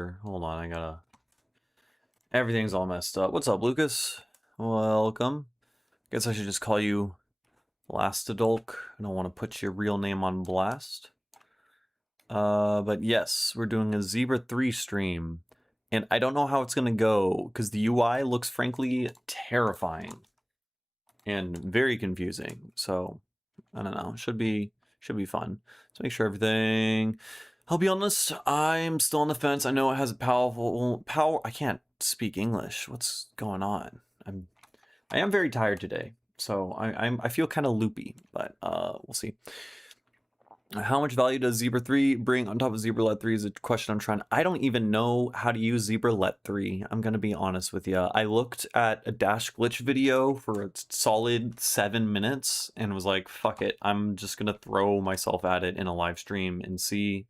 here. Hold on, I gotta... Everything's all messed up. What's up, Lucas? Welcome. Guess I should just call you Blastadulk. I don't want to put your real name on blast. But yes, we're doing a zebra3 stream. And I don't know how it's gonna go, because the UI looks frankly terrifying. And very confusing. So, I don't know. Should be fun. Let's make sure everything... I'll be honest, I'm still on the fence. I know it has a power. I can't speak English. What's going on? I am very tired today, so I feel kind of loopy, but we'll see. How much value does zebra3 bring on top of zebra3 is a question I'm trying. I don't even know how to use zebra3. I'm gonna be honest with you. I looked at a dash glitch video for a solid 7 minutes and was like, fuck it. I'm just gonna throw myself at it in a live stream and see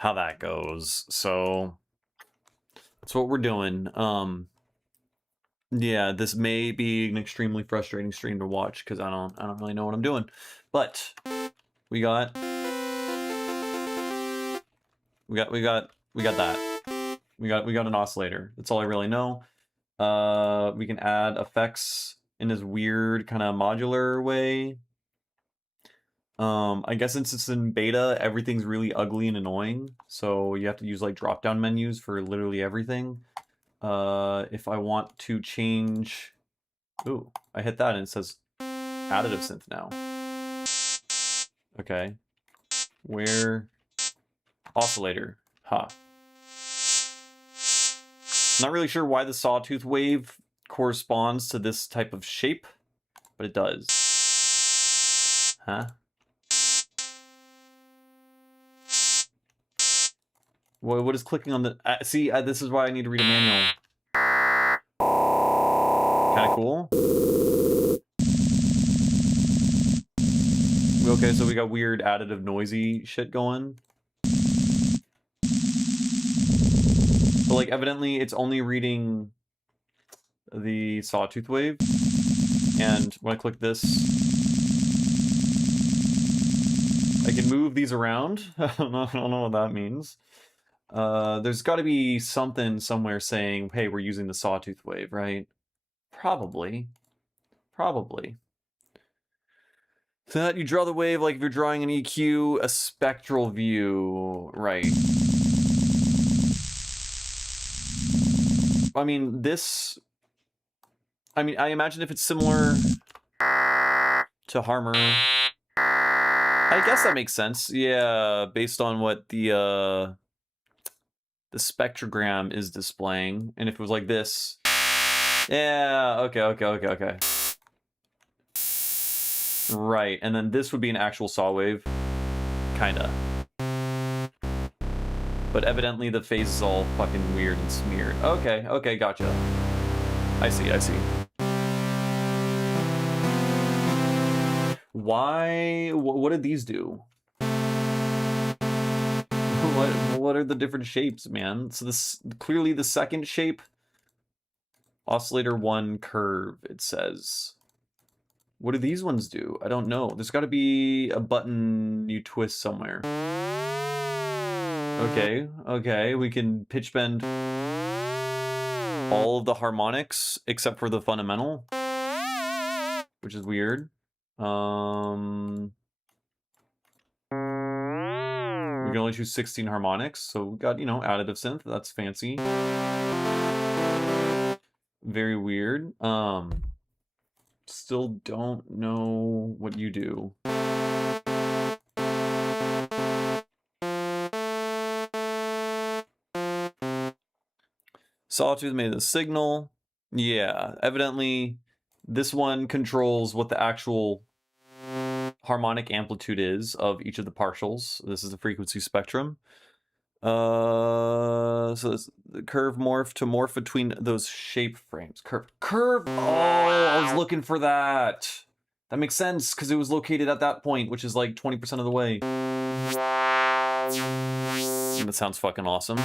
how that goes. So that's what we're doing. Yeah, this may be an extremely frustrating stream to watch because I don't really know what I'm doing. But we got that. We got an oscillator. That's all I really know. We can add effects in this weird kind of modular way. I guess since it's in beta, everything's really ugly and annoying, so you have to use like drop-down menus for literally everything. If I want to change... Ooh, I hit that and it says additive synth now. Okay. Where... Oscillator. Huh. Not really sure why the sawtooth wave corresponds to this type of shape, but it does. Huh? What is clicking on the... see, this is why I need to read a manual. Kind of cool. Okay, so we got weird additive noisy shit going. But like, evidently, it's only reading the sawtooth wave. And when I click this, I can move these around. I don't know what that means. There's got to be something somewhere saying, hey, we're using the sawtooth wave, right? Probably. So that you draw the wave like if you're drawing an EQ, a spectral view, right? I mean, I imagine if it's similar to Harmer, I guess that makes sense. Yeah, based on what the spectrogram is displaying, and if it was like this, yeah, okay. Right, and then this would be an actual saw wave, kinda. But evidently the phase is all fucking weird and smeared. Okay, gotcha. I see. Why? What did these do? What are the different shapes, man? So this clearly the second shape, oscillator 1 curve, it says. What do these ones do? I don't know. There's got to be a button you twist somewhere. Okay, we can pitch bend all of the harmonics except for the fundamental, which is weird. We can only choose 16 harmonics, so we got, you know, additive synth. That's fancy. Very weird. Still don't know what you do. Sawtooth made the signal. Yeah, evidently this one controls what the actual harmonic amplitude is of each of the partials. This is the frequency spectrum. So this, the curve morph to morph between those shape frames. Curve. Oh, I was looking for that. That makes sense because it was located at that point, which is like 20% of the way. That sounds fucking awesome.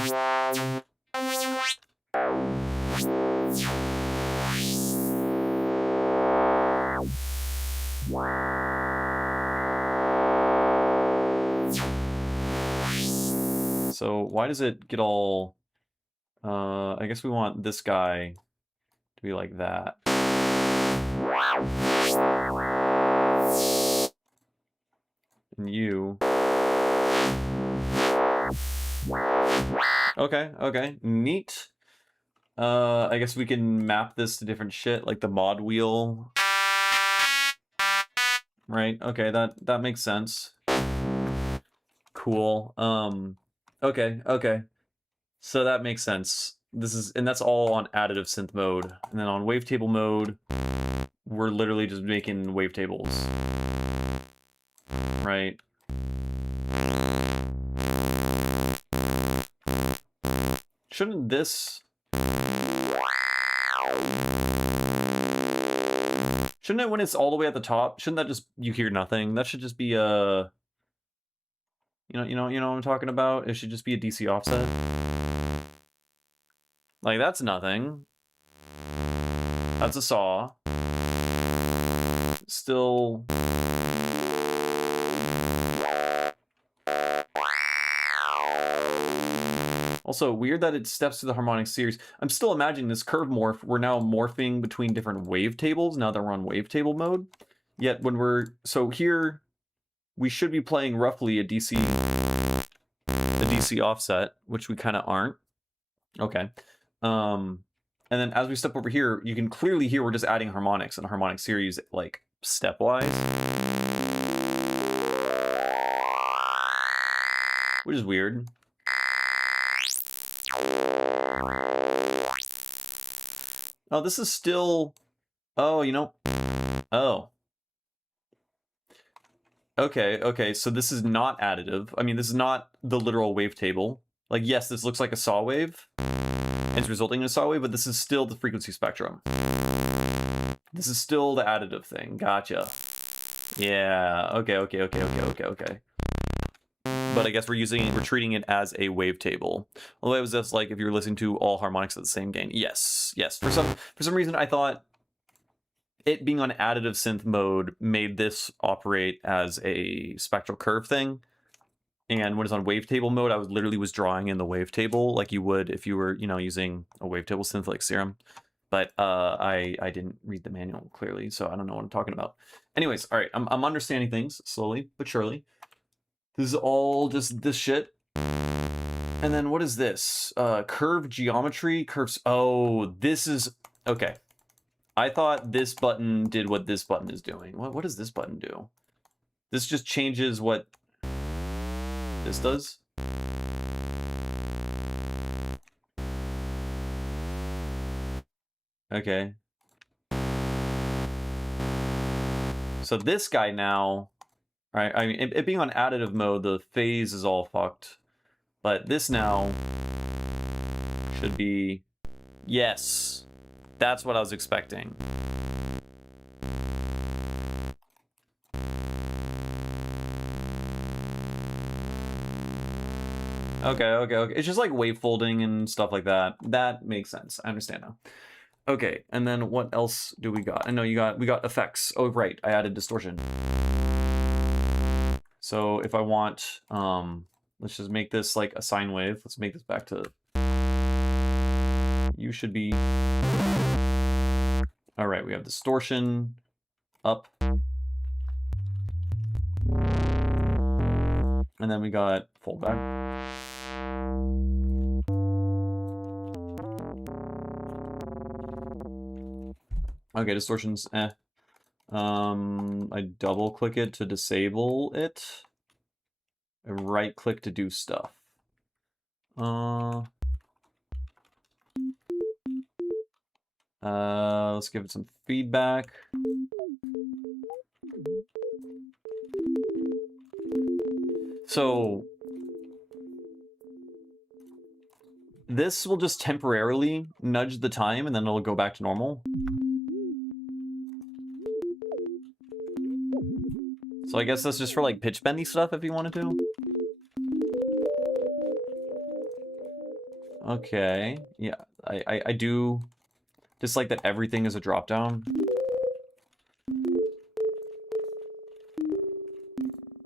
So why does it get all... I guess we want this guy to be like that. And you... Okay, neat. I guess we can map this to different shit, like the mod wheel. Right, okay, that makes sense. Cool. Okay. So that makes sense. And that's all on additive synth mode. And then on wavetable mode, we're literally just making wavetables. Right. Shouldn't this... Shouldn't it, when it's all the way at the top, shouldn't that just, you hear nothing? That should just be a... You know what I'm talking about? It should just be a DC offset. Like, that's nothing. That's a saw. Still... Also, weird that it steps to the harmonic series. I'm still imagining this curve morph. We're now morphing between different wavetables now that we're on wavetable mode. Yet when we're... So here, we should be playing roughly a DC offset, which we kind of aren't. Okay. And then as we step over here, you can clearly hear we're just adding harmonics in a harmonic series, like, stepwise. Which is weird. Oh, this is still... Oh, you know... Oh. Okay, so this is not additive. I mean, this is not the literal wavetable. Like, yes, this looks like a saw wave. It's resulting in a saw wave, but this is still the frequency spectrum. This is still the additive thing. Gotcha. Yeah, okay. But I guess we're treating it as a wavetable. Although it was just like if you were listening to all harmonics at the same gain. Yes. For some reason, I thought it being on additive synth mode made this operate as a spectral curve thing. And when it's on wavetable mode, I literally was drawing in the wavetable like you would if you were, using a wavetable synth like Serum. But I didn't read the manual clearly, so I don't know what I'm talking about. Anyways, all right, I'm understanding things slowly but surely. This is all just this shit. And then what is this? Curve geometry, curves. Oh, this is... Okay. I thought this button did what this button is doing. What does this button do? This just changes what this does. Okay. So this guy now... Right, I mean, it being on additive mode, the phase is all fucked. But this now should be... Yes. That's what I was expecting. Okay. It's just like wave folding and stuff like that. That makes sense. I understand now. Okay, and then what else do we got? I know we got effects. Oh, right, I added distortion. So if I want, let's just make this like a sine wave. Let's make this back to... You should be... All right, we have distortion, up. And then we got fold back. Okay, distortion's eh. I double click it to disable it. I right click to do stuff. Let's give it some feedback. So this will just temporarily nudge the time and then it'll go back to normal. So I guess that's just for like pitch bendy stuff if you wanted to. Okay, yeah, I do dislike that everything is a drop down.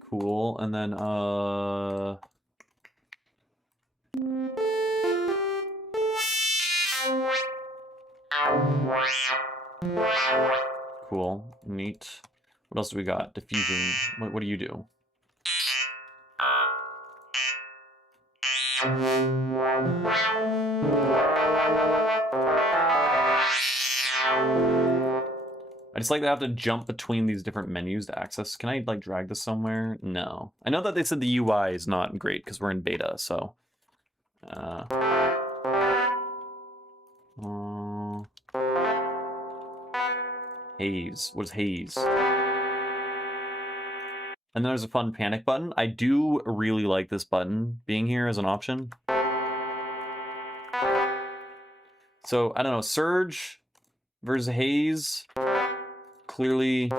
Cool, and then Cool. Neat. What else do we got? Diffusion. What do you do? I just like to have to jump between these different menus to access. Can I like drag this somewhere? No. I know that they said the UI is not great because we're in beta, so. Haze. What is haze? And then there's a fun panic button. I do really like this button being here as an option. So, I don't know, Surge versus Haze clearly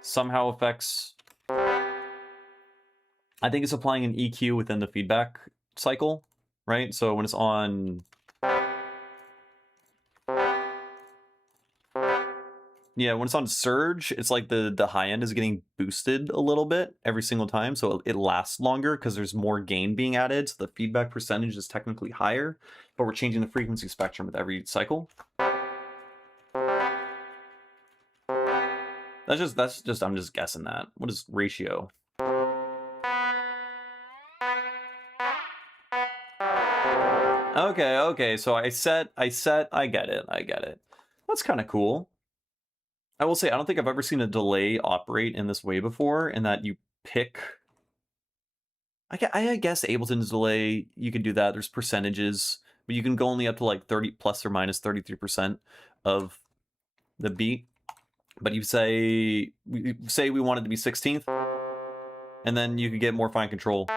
somehow affects... I think it's applying an EQ within the feedback cycle, right? So when it's on... Yeah, when it's on Surge, it's like the high end is getting boosted a little bit every single time, so it lasts longer because there's more gain being added, so the feedback percentage is technically higher, but we're changing the frequency spectrum with every cycle. That's just I'm just guessing that. What is ratio? Okay, so I get it. That's kind of cool. I will say, I don't think I've ever seen a delay operate in this way before, in that you pick... I guess Ableton's delay, you can do that, there's percentages, but you can go only up to like 30 plus or minus 33% of the beat. But you say we want it to be 16th, and then you can get more fine control.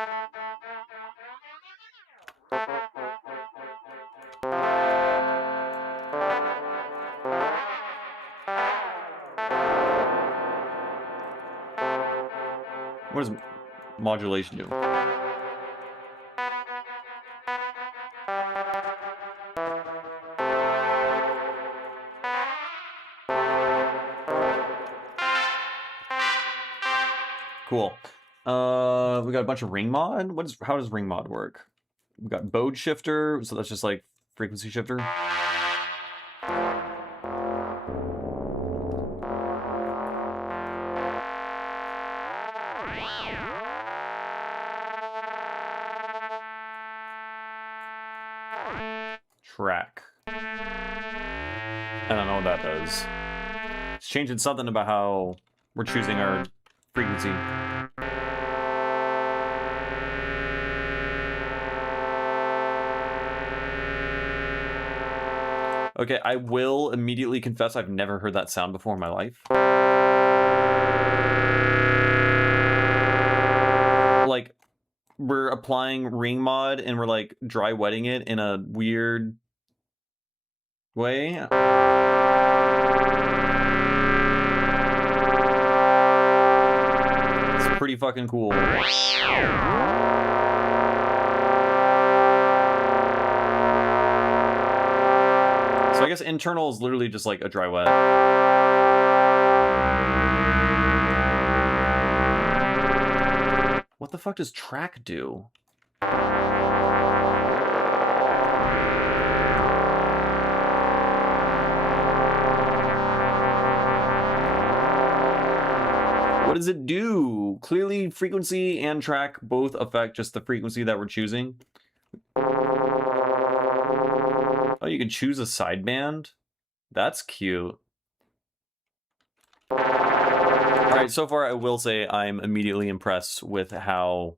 What does modulation do? Cool. We got a bunch of ring mod. How does ring mod work? We got bode shifter, so that's just like frequency shifter. Track. I don't know what that does. It's changing something about how we're choosing our frequency. Okay, I will immediately confess I've never heard that sound before in my life. Like, we're applying ring mod and we're like dry wetting it in a weird way. It's pretty fucking cool. So I guess internal is literally just like a dry wet. What the fuck does track do? What does it do? Clearly, frequency and track both affect just the frequency that we're choosing. Oh, you can choose a sideband? That's cute. Alright, so far I will say I'm immediately impressed with how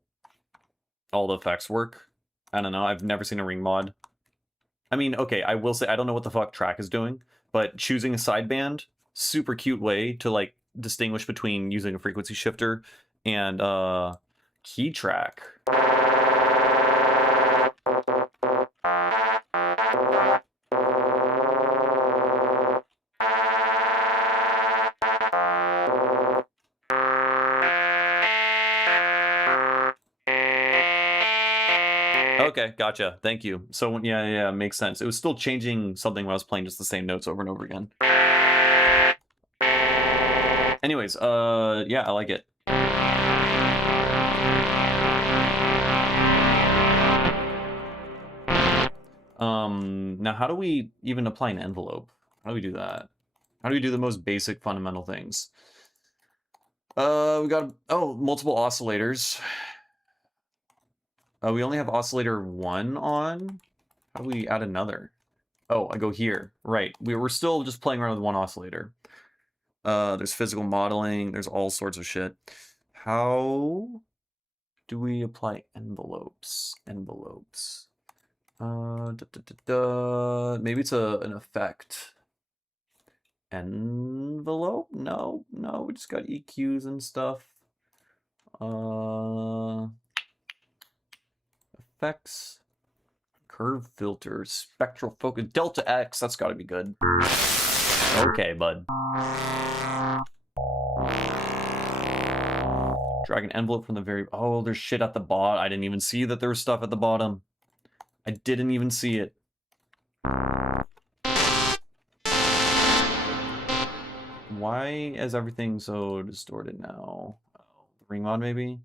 all the effects work. I don't know, I've never seen a ring mod. I mean, okay, I will say I don't know what the fuck track is doing, but choosing a sideband, super cute way to like distinguish between using a frequency shifter and key track. Okay, gotcha. Thank you. So yeah, makes sense. It was still changing something when I was playing just the same notes over and over again. Anyways, yeah, I like it. Now how do we even apply an envelope? How do we do that? How do we do the most basic fundamental things? We got, multiple oscillators. We only have oscillator 1 on. How do we add another? Oh, I go here. Right. We're still just playing around with one oscillator. There's physical modeling. There's all sorts of shit. How do we apply envelopes? Envelopes. Maybe it's an effect. Envelope? No, we just got EQs and stuff. Effects. Curve filter. Spectral focus. Delta X. That's got to be good. Okay, bud. Drag an envelope from the very... Oh, there's shit at the bottom. I didn't even see that there was stuff at the bottom. I didn't even see it. Why is everything so distorted now? Ring mod, maybe?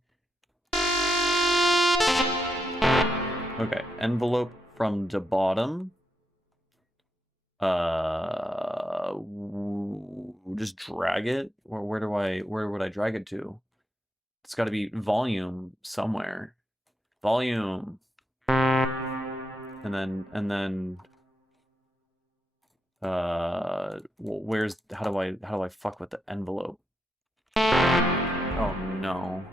Okay, envelope from the bottom. Just drag it? Or where would I drag it to? It's got to be volume somewhere. Volume. And then well, how do I fuck with the envelope? Oh no.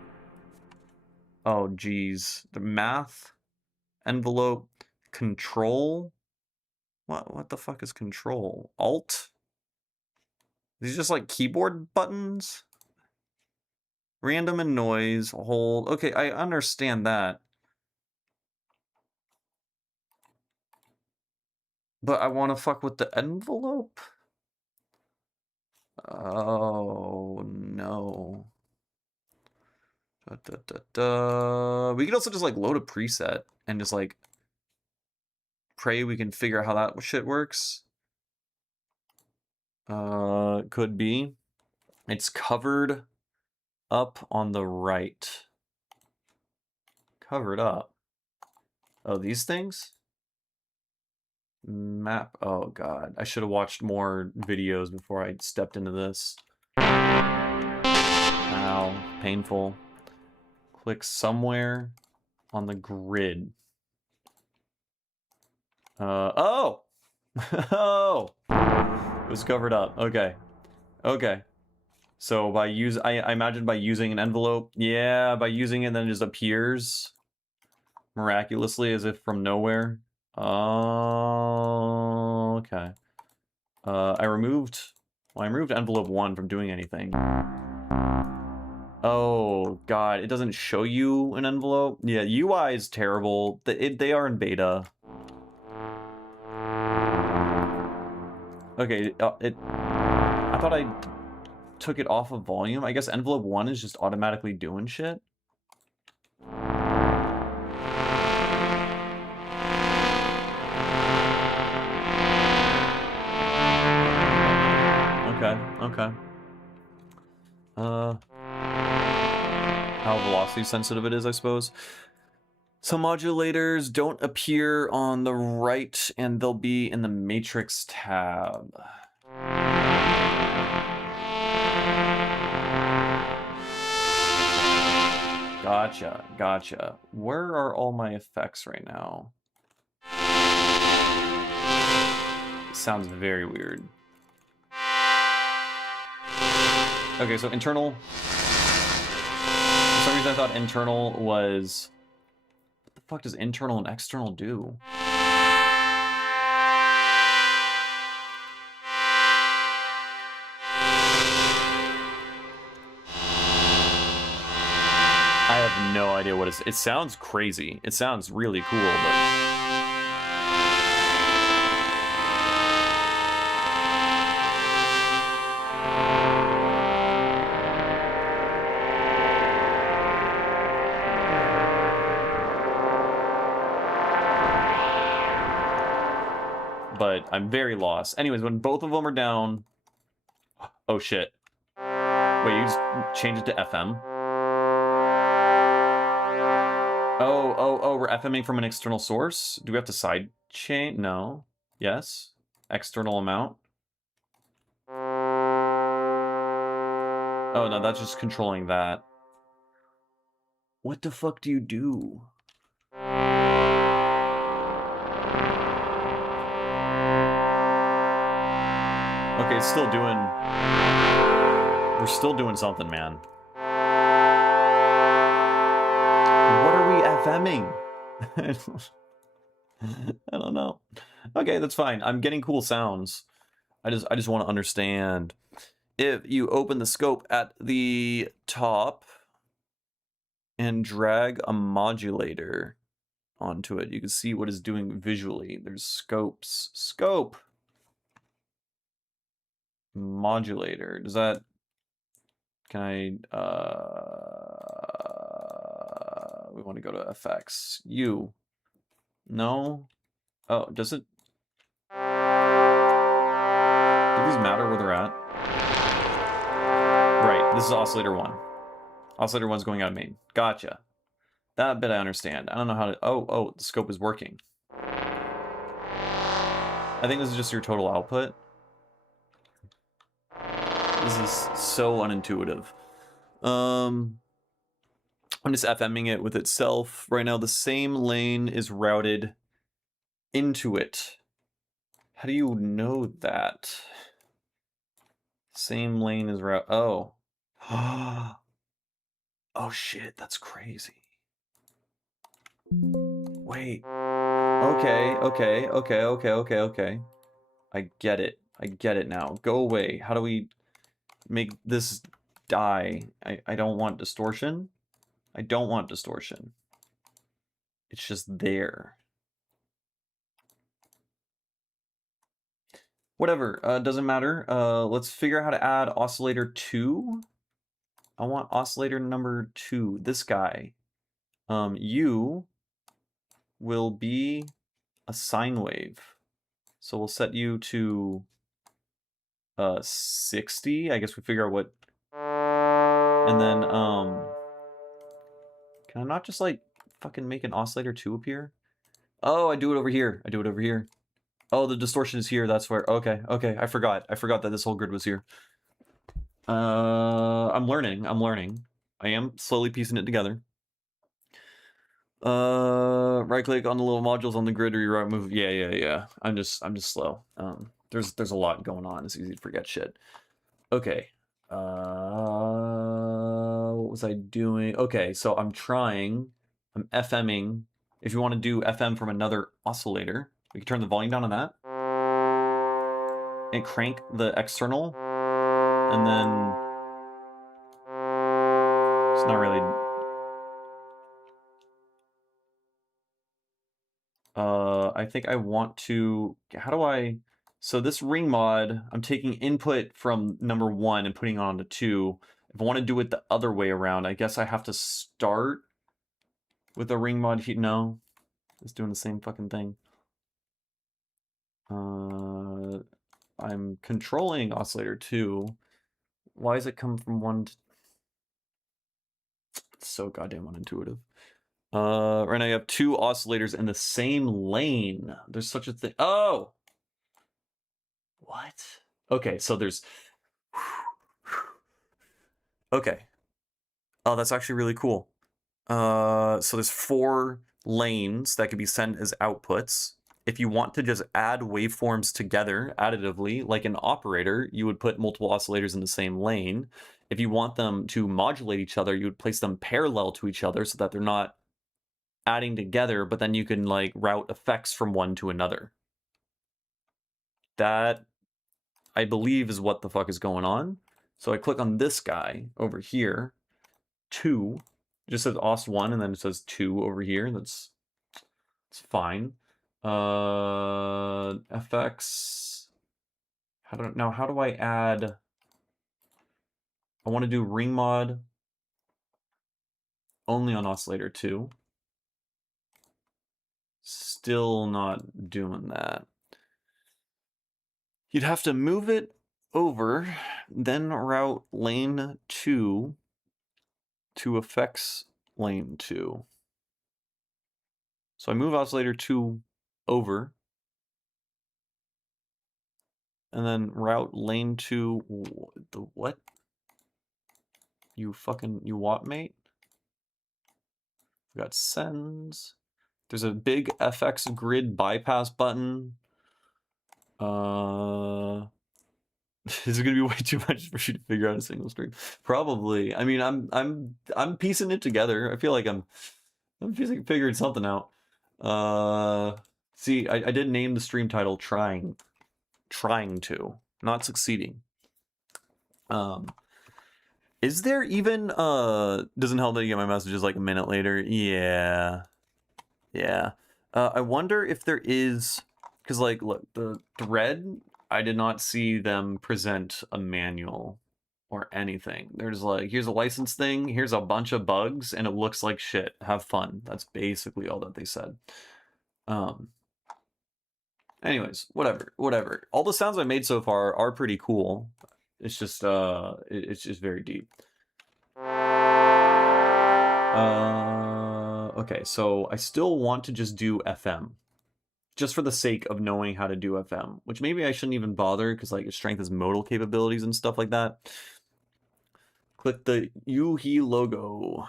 Oh geez. The math envelope control. What the fuck is control? Alt? These just like keyboard buttons? Random and noise, hold. Okay, I understand that. But I want to fuck with the envelope? Oh, no. We can also just, like, load a preset and just, like, pray we can figure out how that shit works. Could be. It's covered up on the right. Covered up. Oh, these things? Map. Oh, God. I should have watched more videos before I stepped into this. Ow. Painful. Click somewhere on the grid. Oh! Oh! It was covered up. Okay. Okay. So by I imagine by using an envelope, yeah, by using it, then it just appears miraculously as if from nowhere. Oh, okay. I removed envelope 1 from doing anything. Oh, God, it doesn't show you an envelope? Yeah, UI is terrible. They are in beta. Okay, I thought I took it off of volume. I guess envelope 1 is just automatically doing shit. Okay. How velocity sensitive it is, I suppose. Some modulators don't appear on the right, and they'll be in the matrix tab. Gotcha. Where are all my effects right now? It sounds very weird. Okay, so internal. For some reason I thought internal was... What the fuck does internal and external do? I have no idea what it sounds crazy. It sounds really cool, but... But I'm very lost. Anyways, when both of them are down... Oh, shit. Wait, you just change it to FM? Oh, we're FMing from an external source? Do we have to side chain? No. Yes. External amount. Oh no, that's just controlling that. What the fuck do you do? Okay, it's still doing... We're still doing something, man. What are we FMing? I don't know. Okay, that's fine. I'm getting cool sounds. I just want to understand. If you open the scope at the top and drag a modulator onto it, you can see what it's doing visually. There's scopes. Scope! Modulator. Does that... Can I... we want to go to effects. U. No? Oh, does it... Do these matter where they're at? Right, this is oscillator 1. Oscillator 1's going out of main. Gotcha. That bit I understand. I don't know how to... Oh, the scope is working. I think this is just your total output. This is so unintuitive. I'm just FMing it with itself. Right now, the same lane is routed into it. How do you know that? Same lane is routed... Oh. Oh shit, that's crazy. Wait. Okay. I get it. I get it now. Go away. How do we make this die? I don't want distortion. I don't want distortion. It's just there. Whatever. Doesn't matter. Let's figure out how to add oscillator 2. I want oscillator number 2. This guy. You will be a sine wave. So we'll set you to 60. I guess we figure out what... And then, can I not just, like, fucking make an oscillator 2 appear? Oh, I do it over here. I do it over here. Oh, the distortion is here. That's where... Okay. I forgot. I forgot that this whole grid was here. I'm learning. I am slowly piecing it together. Right click on the little modules on the grid or you right move. Yeah. I'm just slow. There's a lot going on. It's easy to forget shit. Okay. What was I doing? Okay, so I'm FMing. If you want to do FM from another oscillator, we can turn the volume down on that. And crank the external. And then... It's not really... I think I want to... How do I... So this ring mod, I'm taking input from number 1 and putting it onto 2. If I want to do it the other way around, I guess I have to start with a ring mod here. No, it's doing the same fucking thing. I'm controlling oscillator 2. Why does it come from 1 to... It's so goddamn unintuitive. Right now you have 2 oscillators in the same lane. There's such a thing. Oh! What? Okay, so there's... Okay. Oh, that's actually really cool. So there's 4 lanes that can be sent as outputs. If you want to just add waveforms together additively, like an operator, you would put multiple oscillators in the same lane. If you want them to modulate each other, you would place them parallel to each other so that they're not adding together, but then you can like route effects from one to another. That, I believe, is what the fuck is going on. So I click on this guy over here, 2. It just says OS1 and then it says 2 over here. It's fine. FX. How do I add? I want to do ring mod only on oscillator 2. Still not doing that. You'd have to move it over, then route lane 2 to effects lane 2. So I move oscillator 2 over, And then route lane to the what? You what, mate? We got sends. There's a big FX grid bypass button. Is it gonna be way too much for you to figure out a single stream? Probably. I mean, I'm piecing it together. I feel like I'm figuring something out. See, I did name the stream title trying to, not succeeding. Is there even doesn't help that you get my messages like a minute later? Yeah. I wonder if there is, because like look, the thread, I did not see them present a manual or anything. There's like, here's a license thing, here's a bunch of bugs, and it looks like shit. Have fun. That's basically all that they said. Anyways, whatever. All the sounds I made so far are pretty cool. It's just it's just very deep. Okay, so I still want to just do FM. Just for the sake of knowing how to do FM, which maybe I shouldn't even bother because like its strength is modal capabilities and stuff like that. Click the He logo.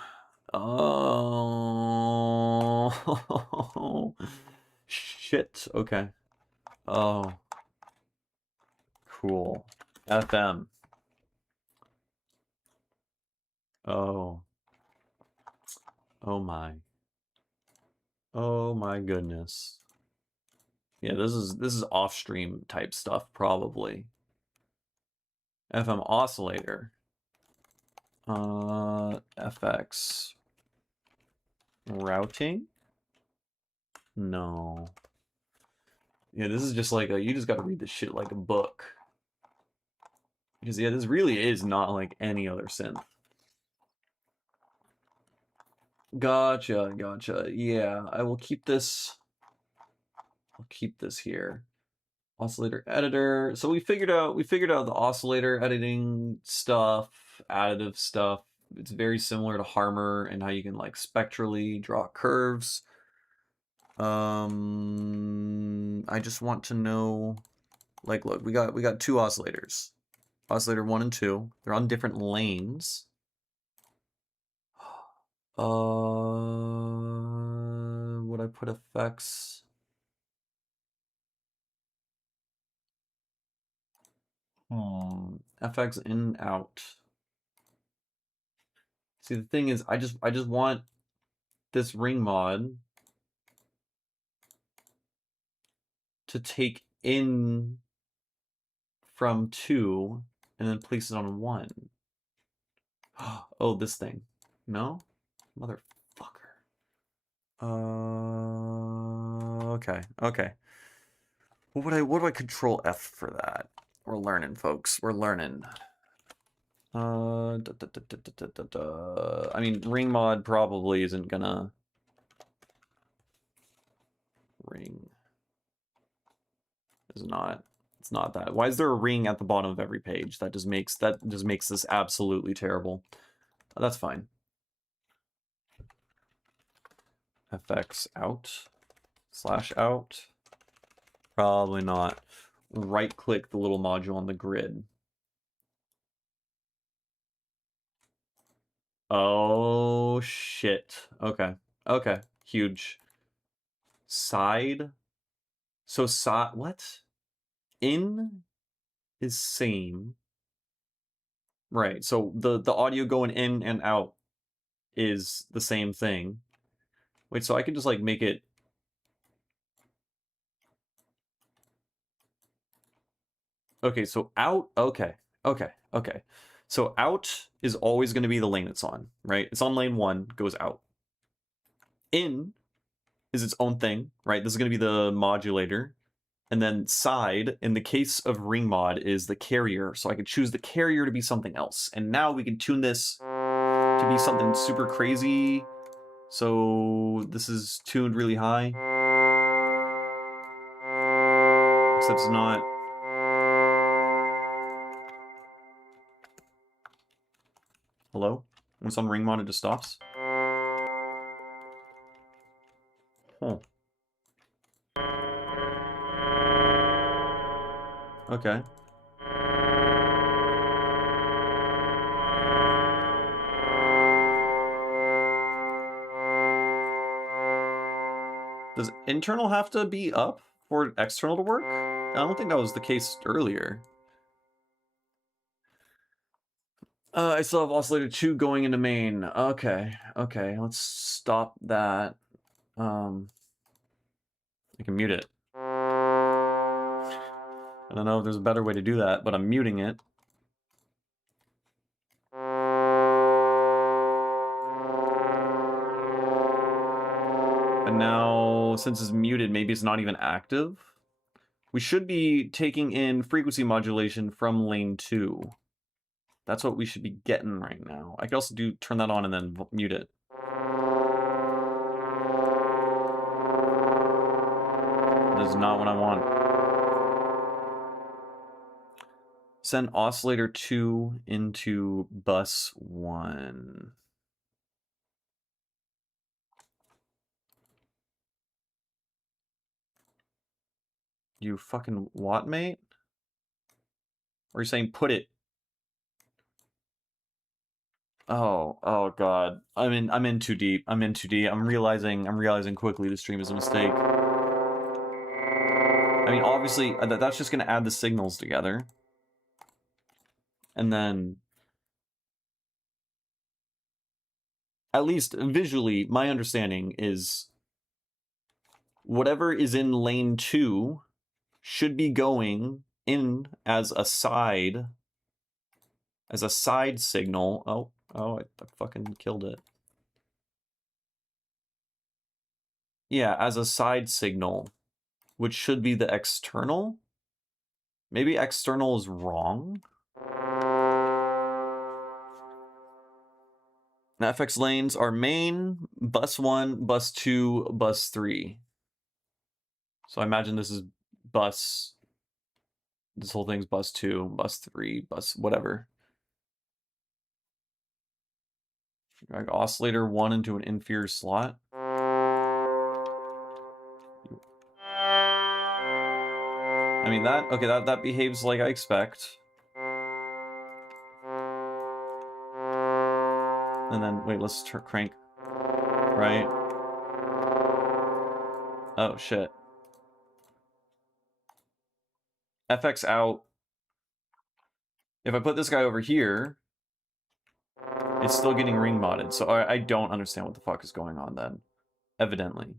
Oh, shit. Okay. Oh, cool. FM. Oh. Oh my. Oh my goodness. Yeah, this is off-stream type stuff probably. FM oscillator. FX routing? No. Yeah, this is just like you just gotta read this shit like a book. Because yeah, this really is not like any other synth. Gotcha. Yeah, I will keep this. I'll keep this here. Oscillator editor. So we figured out the oscillator editing stuff, additive stuff. It's very similar to Harmor and how you can like spectrally draw curves. I just want to know, like, look, we got two oscillators. Oscillator 1 and 2. They're on different lanes. Would I put effects? FX in, out. See, the thing is, I just want this ring mod to take in from 2 and then place it on 1. Oh, this thing. No? Motherfucker. Okay. What do I control F for that? We're learning, folks. We're learning. I mean, ring mod probably isn't gonna ring. It's not that. Why is there a ring at the bottom of every page? That just makes this absolutely terrible. That's fine. FX out / out. Probably not. Right click the little module on the grid. Oh shit. Okay. Huge. Side. So what? In is same. Right. So the audio going in and out is the same thing. Wait, so I can just like make it. Okay, so out. Okay. So out is always going to be the lane it's on, right? It's on lane 1, goes out. In is its own thing, right? This is going to be the modulator. And then side, in the case of ring mod, is the carrier. So I could choose the carrier to be something else. And now we can tune this to be something super crazy. So this is tuned really high. Except it's not. Hello? When it's on ring mod, it just stops. Huh. Okay. Does internal have to be up for external to work? I don't think that was the case earlier. I still have oscillator 2 going into main. Okay, let's stop that. I can mute it. I don't know if there's a better way to do that, but I'm muting it. And now, since it's muted, maybe it's not even active. We should be taking in frequency modulation from lane 2. That's what we should be getting right now. I could also turn that on and then mute it. That is not what I want. Send oscillator 2 into bus 1. You fucking what, mate? Or are you saying put it? Oh god. I'm in too deep. I'm realizing quickly the stream is a mistake. I mean, obviously, that's just gonna add the signals together. And then, at least visually, my understanding is whatever is in lane 2 should be going in as a side signal. Oh, I fucking killed it. Yeah, as a side signal, which should be the external. Maybe external is wrong. Now, FX lanes are main, bus 1, bus 2, bus 3. So I imagine this is bus. This whole thing's bus 2, bus 3, bus whatever. Like oscillator 1 into an inferior slot. I mean, that behaves like I expect. And then, wait, let's crank. Right? Oh, shit. FX out. If I put this guy over here, it's still getting ring modded. So I don't understand what the fuck is going on then. Evidently.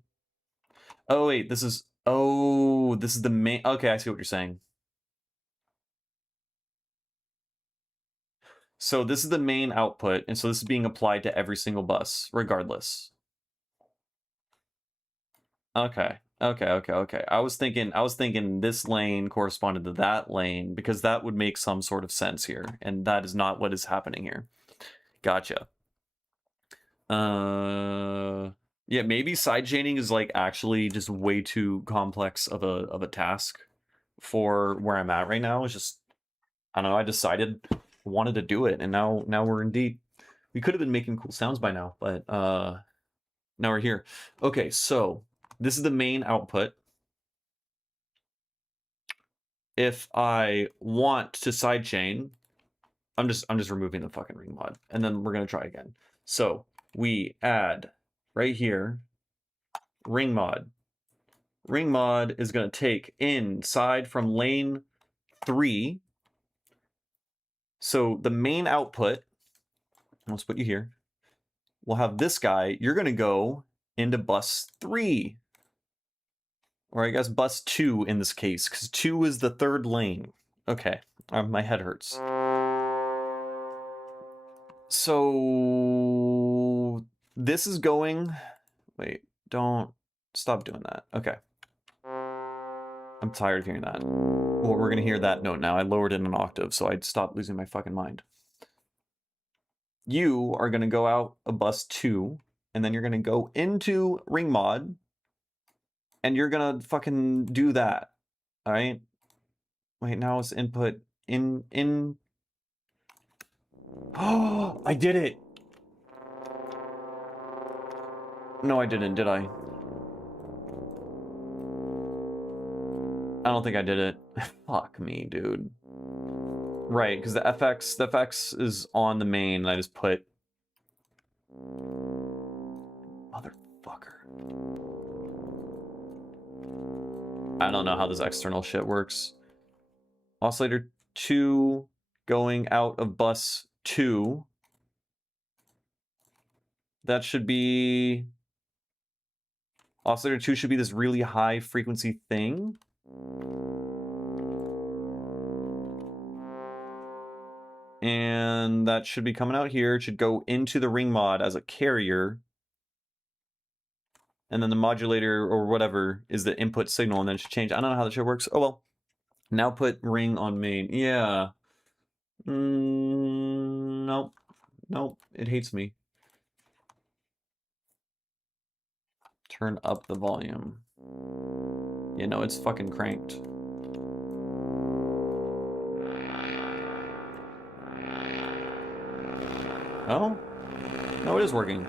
Oh, wait, this is the main. Okay, I see what you're saying. So this is the main output, and so this is being applied to every single bus, regardless. Okay. I was thinking this lane corresponded to that lane, because that would make some sort of sense here, and that is not what is happening here. Gotcha. Yeah, maybe sidechaining is like actually just way too complex of a task for where I'm at right now. It's just, I don't know, I decided I wanted to do it, and now we're in deep. We could have been making cool sounds by now, but now we're here. Okay, so this is the main output. If I want to sidechain, I'm just removing the fucking ring mod, and then we're gonna try again. So we add right here ring mod. Ring mod is gonna take inside from lane 3. So the main output, let's put you here. We'll have this guy. You're gonna go into bus 3. Or I guess bus 2 in this case, because 2 is the third lane. Okay, my head hurts. So this is going. Wait, don't stop doing that. Okay. I'm tired of hearing that. Well, we're gonna hear that note now. I lowered it an octave, so I'd stop losing my fucking mind. You are gonna go out a bus 2, and then you're gonna go into ring mod, and you're gonna fucking do that. Alright? Wait, now it's input in. Oh, I did it! No, I didn't, did I? don't think I did it. Fuck me, dude. Right, because the FX is on the main, and I just put... Motherfucker. I don't know how this external shit works. Oscillator 2 going out of bus 2. That should be... Oscillator 2 should be this really high frequency thing. And that should be coming out here. It should go into the ring mod as a carrier. And then the modulator or whatever is the input signal, and then it should change. I don't know how that shit works. Oh well. Now put ring on main. Yeah. Nope. Nope. It hates me. Turn up the volume. You know, it's fucking cranked. Oh? No, it is working.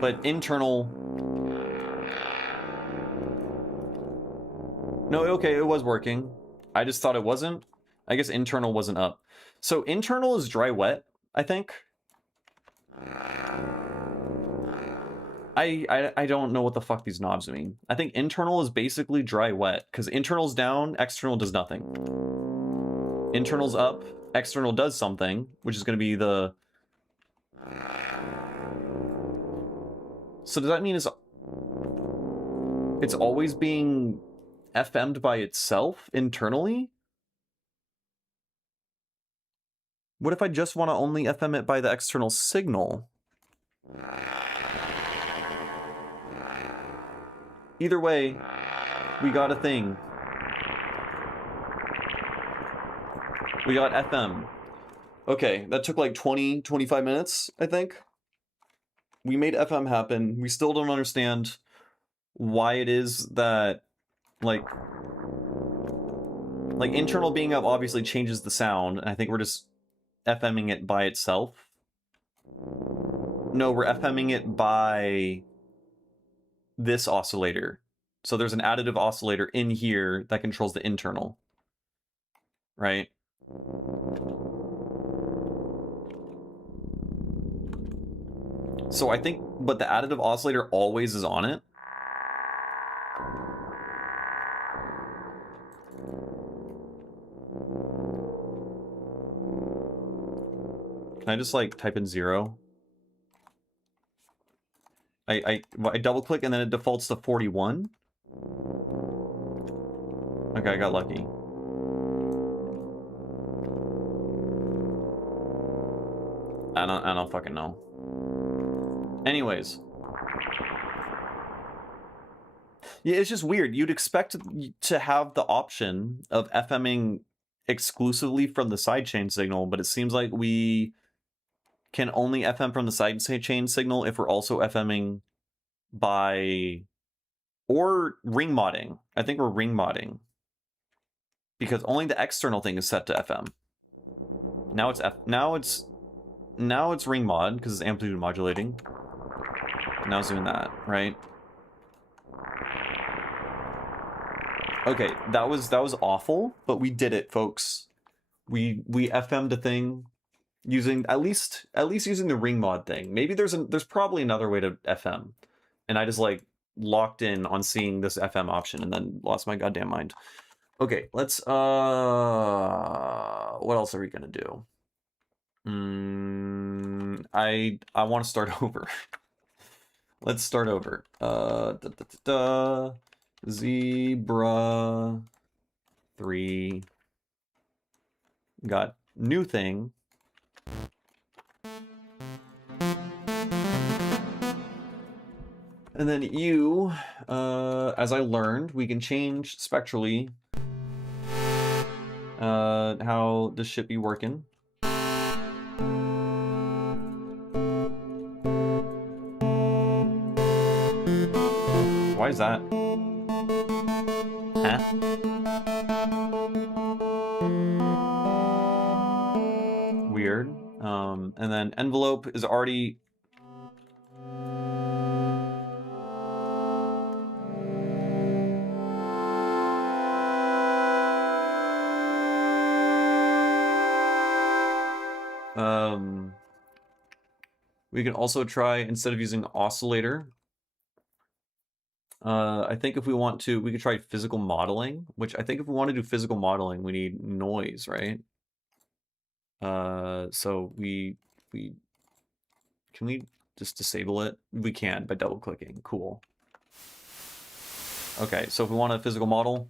But internal... No, okay, it was working. I just thought it wasn't. I guess internal wasn't up. So internal is dry wet, I think. I don't know what the fuck these knobs mean. I think internal is basically dry wet, because internal's down, external does nothing. Internal's up, external does something, which is going to be the... So does that mean it's always being FM'd by itself internally? What if I just want to only FM it by the external signal? Either way, we got a thing. We got FM. Okay, that took like 20, 25 minutes, I think. We made FM happen. We still don't understand why it is that, like internal being up obviously changes the sound, and I think we're just FMing it by itself. No, we're FMing it by this oscillator. So there's an additive oscillator in here that controls the internal. Right? So I think, but the additive oscillator always is on it. Can I just like type in 0? I double click and then it defaults to 41. Okay, I got lucky. I don't fucking know. Anyways. Yeah, it's just weird. You'd expect to have the option of FMing exclusively from the sidechain signal, but it seems like we can only FM from the sidechain signal if we're also FMing by... or ring modding. I think we're ring modding. Because only the external thing is set to FM. Now it's ring mod, because it's amplitude modulating. Now it's doing that, right? Okay, that was awful, but we did it, folks. We FM'd a thing using at least using the ring mod thing. Maybe there's probably another way to FM, and I just like locked in on seeing this FM option and then lost my goddamn mind. Okay, let's what else are we gonna do? I want to start over. Let's start over. Zebra3 got new thing. And then you, as I learned, we can change spectrally how this should be working. Why is that? Huh? Weird. And then envelope is already... We can also try, instead of using oscillator, I think if we want to, we could try physical modeling, which I think if we want to do physical modeling, we need noise, right? So can we just disable it? We can by double clicking. Cool. Okay, so if we want a physical model,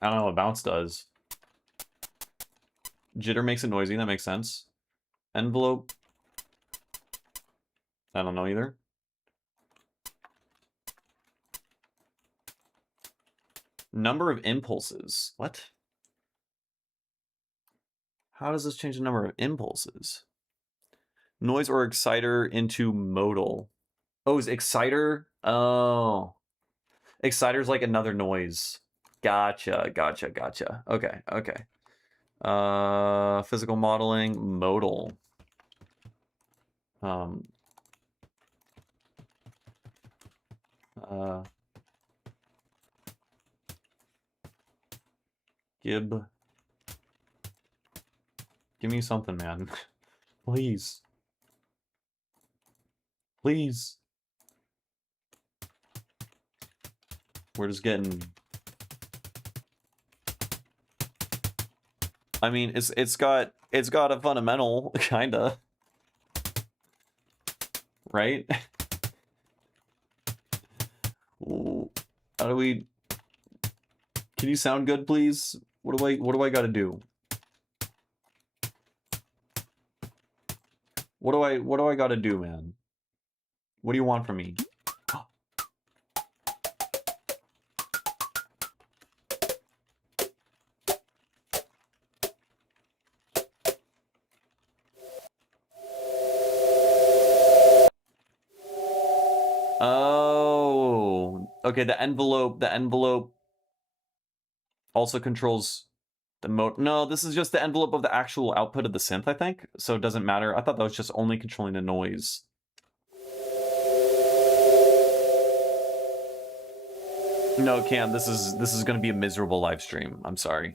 I don't know what bounce does. Jitter makes it noisy, that makes sense. Envelope, I don't know either. Number of impulses, what? How does this change the number of impulses? Noise or exciter into modal. Oh, is exciter? Oh. Exciter's like another noise. Gotcha. Okay. Physical modeling, modal. Gib. Give me something, man. Please. Please. We're just getting... I mean, it's got a fundamental, kinda. Right? Ooh, how do we... Can you sound good, please? What do I gotta do? What do I gotta do, man? What do you want from me? Oh, okay. The envelope also controls the mode. No, this is just the envelope of the actual output of the synth, I think. So it doesn't matter. I thought that was just only controlling the noise. No, Cam, this is going to be a miserable live stream. I'm sorry.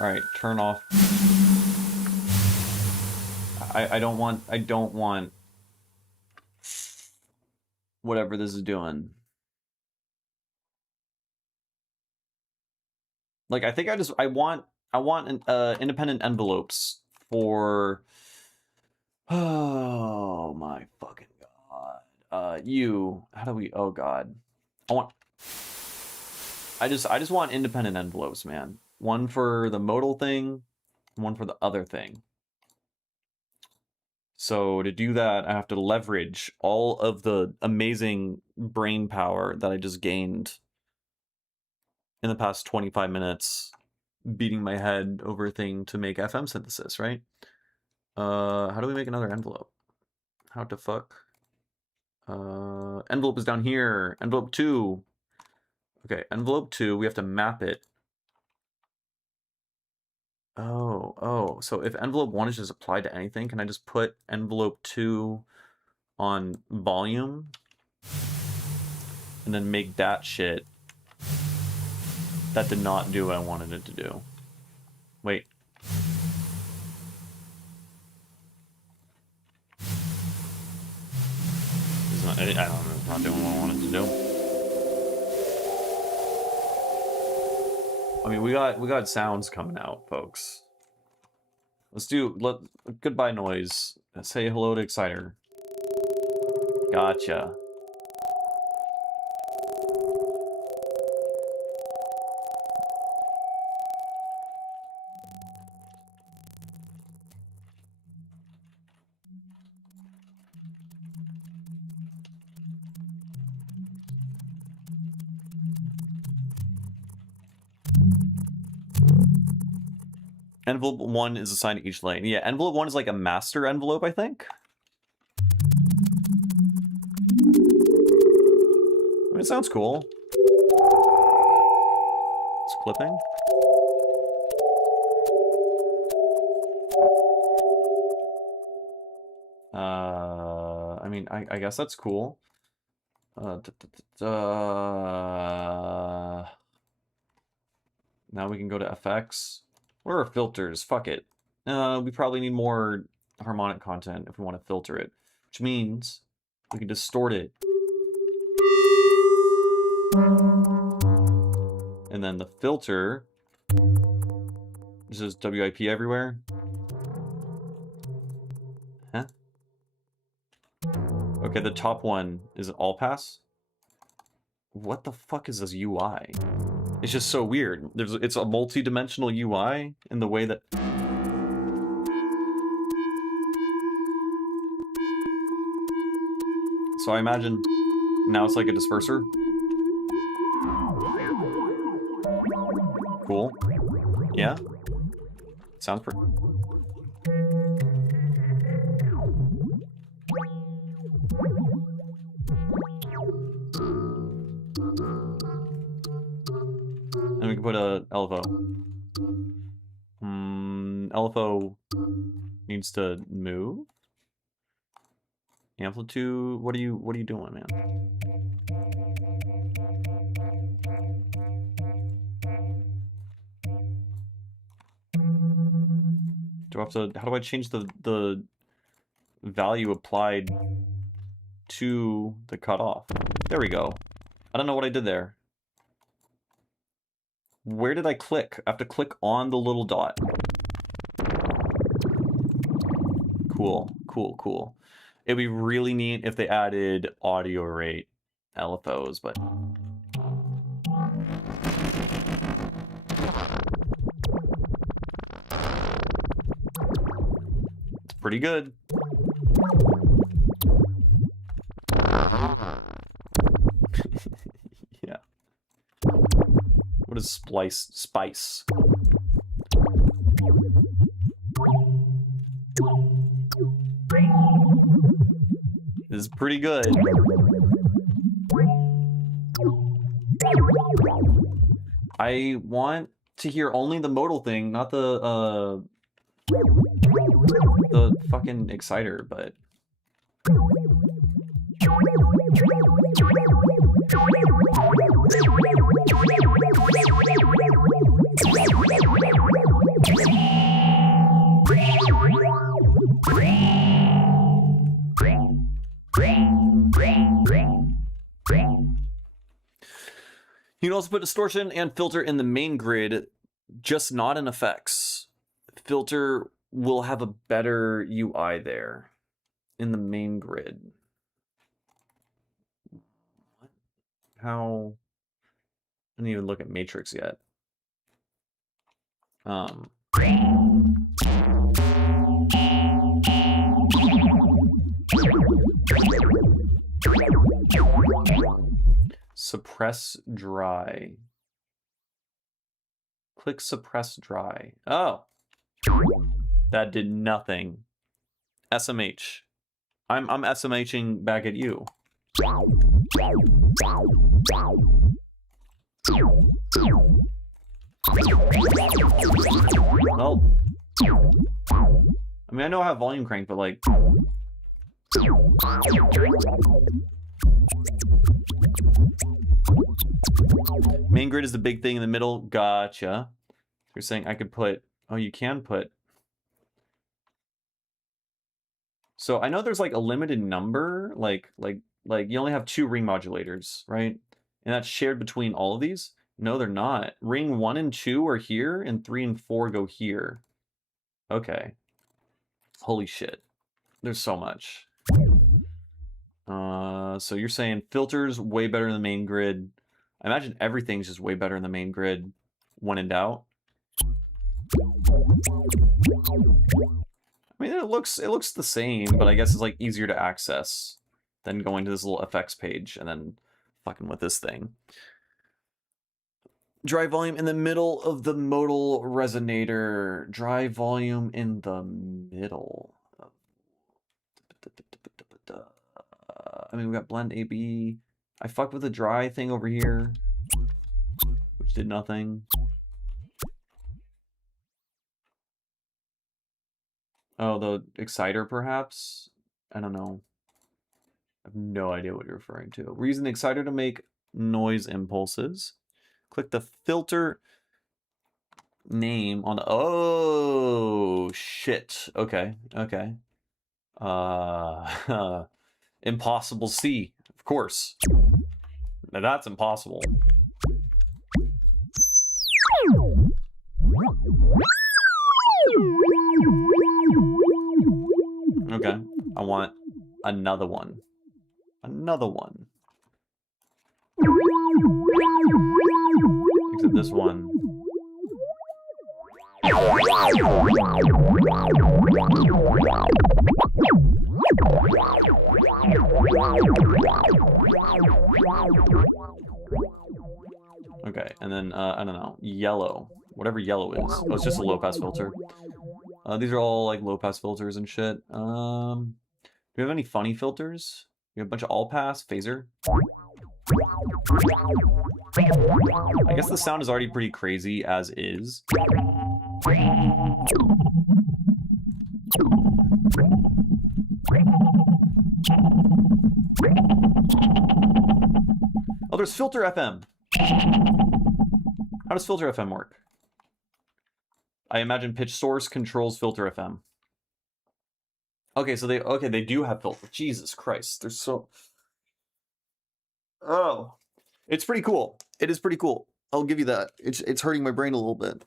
All right, turn off. I don't want whatever this is doing. Like, I think I want independent envelopes for... Oh my fucking god. How do we... Oh god. I just want independent envelopes, man. One for the modal thing, one for the other thing. So to do that, I have to leverage all of the amazing brain power that I just gained in the past 25 minutes beating my head over a thing to make FM synthesis, right? How do we make another envelope? How to fuck? Envelope is down here. Envelope 2. Okay, envelope 2, we have to map it. Oh, so if envelope 1 is just applied to anything, can I just put envelope 2 on volume? And then make that shit. That did not do what I wanted it to do. Wait. I don't know, it's not doing what I wanted to do. I mean, we got sounds coming out, folks. Let's do goodbye noise. Say hello to Exciter. Gotcha. Envelope 1 is assigned to each lane. Yeah, envelope 1 is like a master envelope, I think. I mean, it sounds cool. It's clipping. I mean, I guess that's cool. Now we can go to FX. What are filters? Fuck it. We probably need more harmonic content if we want to filter it, which means we can distort it. And then the filter, this is WIP everywhere. Huh? Okay, the top one is all pass. What the fuck is this UI? It's just so weird. It's a multi-dimensional UI in the way that... So I imagine now it's like a disperser. Cool. Yeah. Sounds pretty... And we can put a LFO. LFO needs to move. Amplitude. What are you doing, man? Do I have to? How do I change the value applied to the cutoff? There we go. I don't know what I did there. Where did I click? I have to click on the little dot. Cool, cool, cool. It'd be really neat if they added audio rate LFOs, but... It's pretty good. Yeah. What is spice? This is pretty good. I want to hear only the modal thing, not the fucking exciter, but... You can also put distortion and filter in the main grid, just not in effects. Filter will have a better UI there in the main grid. How? I didn't even look at matrix yet. Suppress dry. Click suppress dry. Oh, that did nothing. SMH. I'm SMHing back at you. Well, I mean, I know I have volume crank, but like... Main grid is the big thing in the middle. Gotcha. You're saying I could put... Oh, you can put... So I know there's like a limited number, like you only have 2 ring modulators, right? And that's shared between all of these? No, they're not. Ring 1 and 2 are here, and 3 and 4 go here. Okay. Holy shit. There's so much. So you're saying filters way better in the main grid. I imagine everything's just way better in the main grid when in doubt. I mean, it looks the same, but I guess it's like easier to access than going to this little effects page and then fucking with this thing. Dry volume in the middle of the modal resonator. Dry volume in the middle. I mean, we got blend AB. I fucked with the dry thing over here, which did nothing. Oh, the exciter, perhaps? I don't know. I have no idea what you're referring to. We're using the exciter to make noise impulses. Click the filter name on the... Oh, shit. Okay, okay. Impossible C, of course. Now that's impossible. Okay, I want another one. Another one. Except this one. Okay, and then, I don't know, yellow. Whatever yellow is. Oh, it's just a low-pass filter. These are all, like, low-pass filters and shit. Do we have any funny filters? We have a bunch of all-pass, phaser. I guess the sound is already pretty crazy as is. Oh, there's filter FM. How does filter FM work? I imagine pitch source controls filter FM. Okay, so they do have filter. Jesus Christ, they're so... Oh, it's pretty cool. It is pretty cool. I'll give you that. It's hurting my brain a little bit.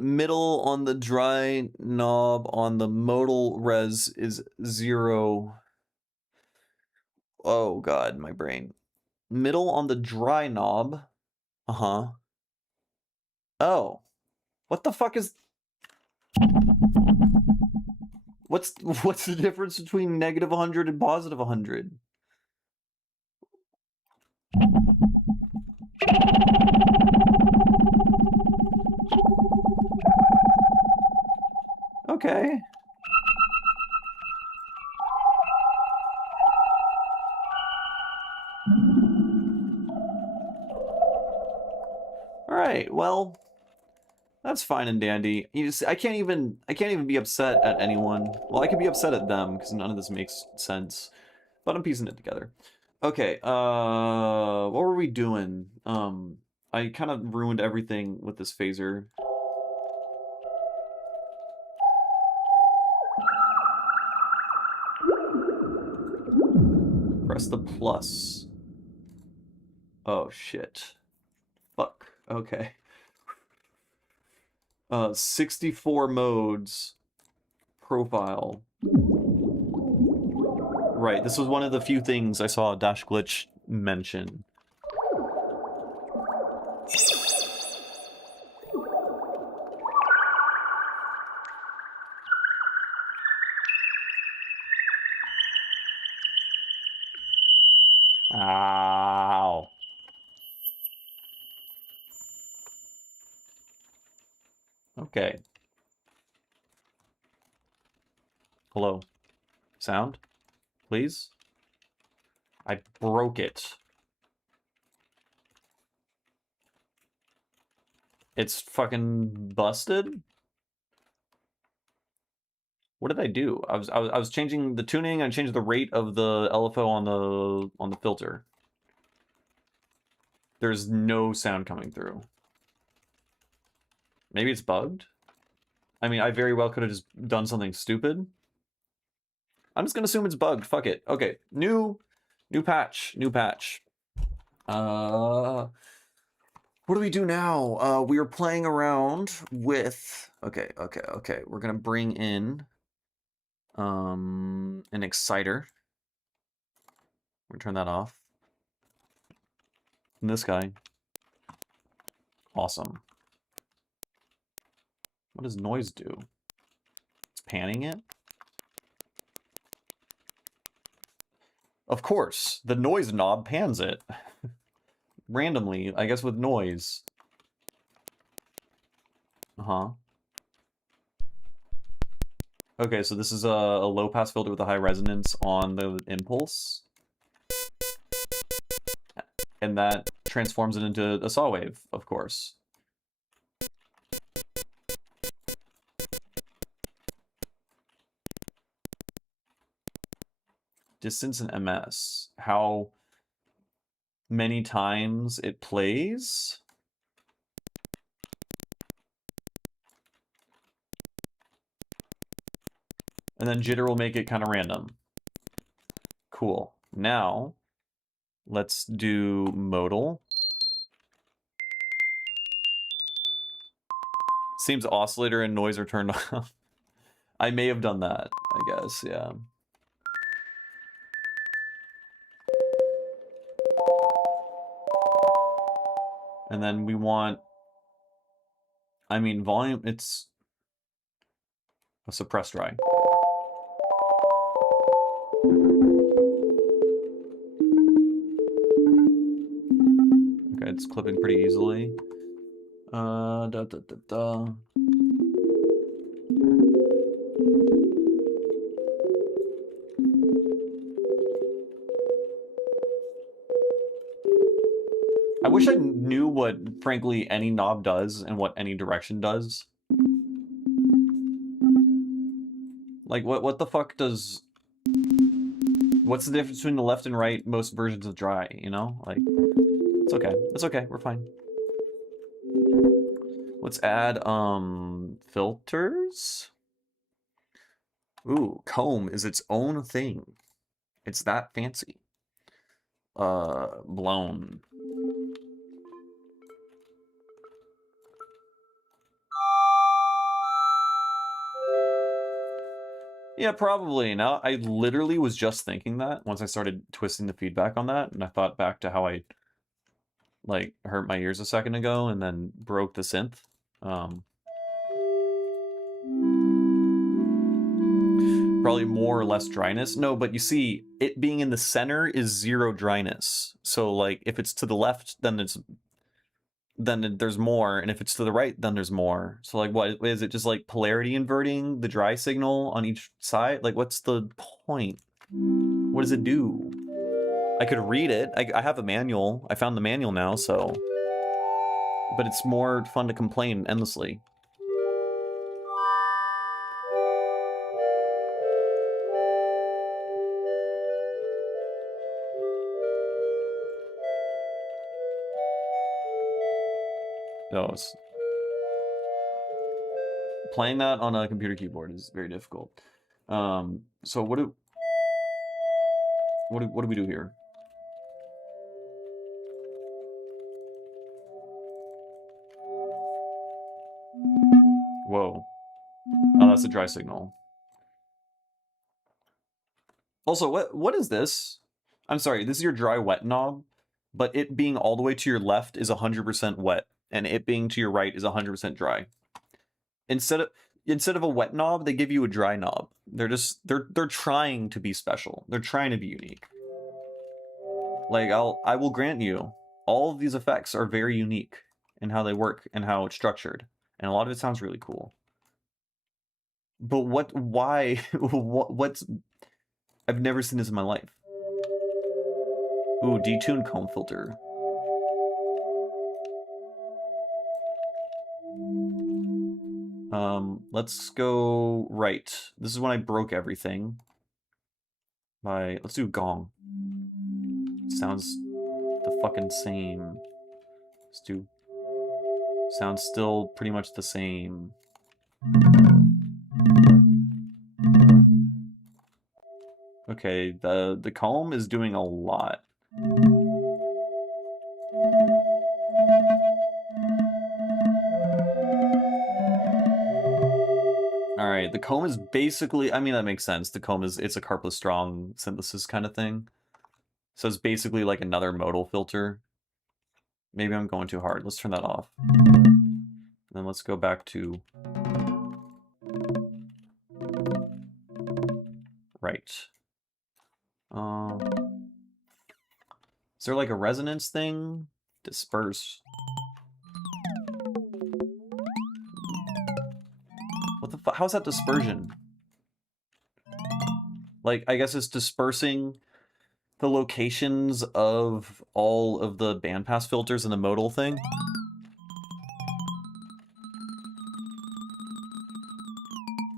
Middle on the dry knob on the modal res is 0. Oh god, my brain. Middle on the dry knob. Uh-huh. Oh. What the fuck is... What's the difference between negative 100 and positive 100? Okay. All right. Well, that's fine and dandy. You just, I can't even be upset at anyone. Well, I could be upset at them because none of this makes sense. But I'm piecing it together. Okay, what were we doing? I kind of ruined everything with this phaser. Press the plus. Oh, shit. Fuck. Okay. 64 modes. Profile. Right, this was one of the few things I saw Dash Glitch mention. Ow. Okay. Hello. Sound? Please? I broke it. It's fucking busted? What did I do? I was changing the tuning, I changed the rate of the LFO on the filter. There's no sound coming through. Maybe it's bugged? I mean, I very well could have just done something stupid. I'm just gonna assume it's bugged. Fuck it. Okay, new patch. What do we do now? We are playing around with... Okay. We're gonna bring in an exciter. We're gonna turn that off. And this guy. Awesome. What does noise do? It's panning it? Of course, the noise knob pans it. randomly, I guess with noise. Uh-huh. Okay, so this is a low-pass filter with a high resonance on the impulse. And that transforms it into a saw wave, of course. Distance and MS. How many times it plays? And then jitter will make it kind of random. Cool. Now, let's do modal. Seems oscillator and noise are turned off. I may have done that, I guess, yeah. And then we want, I mean, volume, it's a suppressed dry. Okay, it's clipping pretty easily. Da, da, da, da. I wish I knew what, frankly, any knob does and what any direction does. Like, what the fuck does... What's the difference between the left and right most versions of dry, you know? Like, it's okay. It's okay. We're fine. Let's add, filters? Ooh, comb is its own thing. It's that fancy. Blown. Yeah, probably. Now, I literally was just thinking that once I started twisting the feedback on that, and I thought back to how I, like, hurt my ears a second ago and then broke the synth. Probably more or less dryness. No, but you see, it being in the center is 0 dryness. So, like, if it's to the left, then there's more, and if it's to the right, then there's more. So, like, what is it? Just like polarity inverting the dry signal on each side? Like, what's the point? What does it do? I could read it. I have a manual. I found the manual now, so. But it's more fun to complain endlessly. No, playing that on a computer keyboard is very difficult. So what do we do here? Whoa. Oh, that's a dry signal. Also, what is this? I'm sorry, this is your dry wet knob, but it being all the way to your left is 100% wet, and it being to your right is 100% dry. Instead of a wet knob, they give you a dry knob. They're trying to be special. They're trying to be unique. Like I will grant you, all of these effects are very unique in how they work and how it's structured, and a lot of it sounds really cool. But why, what's, I've never seen this in my life. Ooh, detune comb filter. Let's go right. This is when I broke everything. Let's do gong. Sounds the fucking same. Let's do... Sounds still pretty much the same. Okay, the comb is doing a lot. Alright, the comb is basically, I mean, that makes sense. The comb it's a carpless strong synthesis kind of thing. So it's basically like another modal filter. Maybe I'm going too hard. Let's turn that off. Then let's go back to right. Is there like a resonance thing? Disperse. What the fuck? How's that dispersion? Like, I guess it's dispersing the locations of all of the bandpass filters in the modal thing.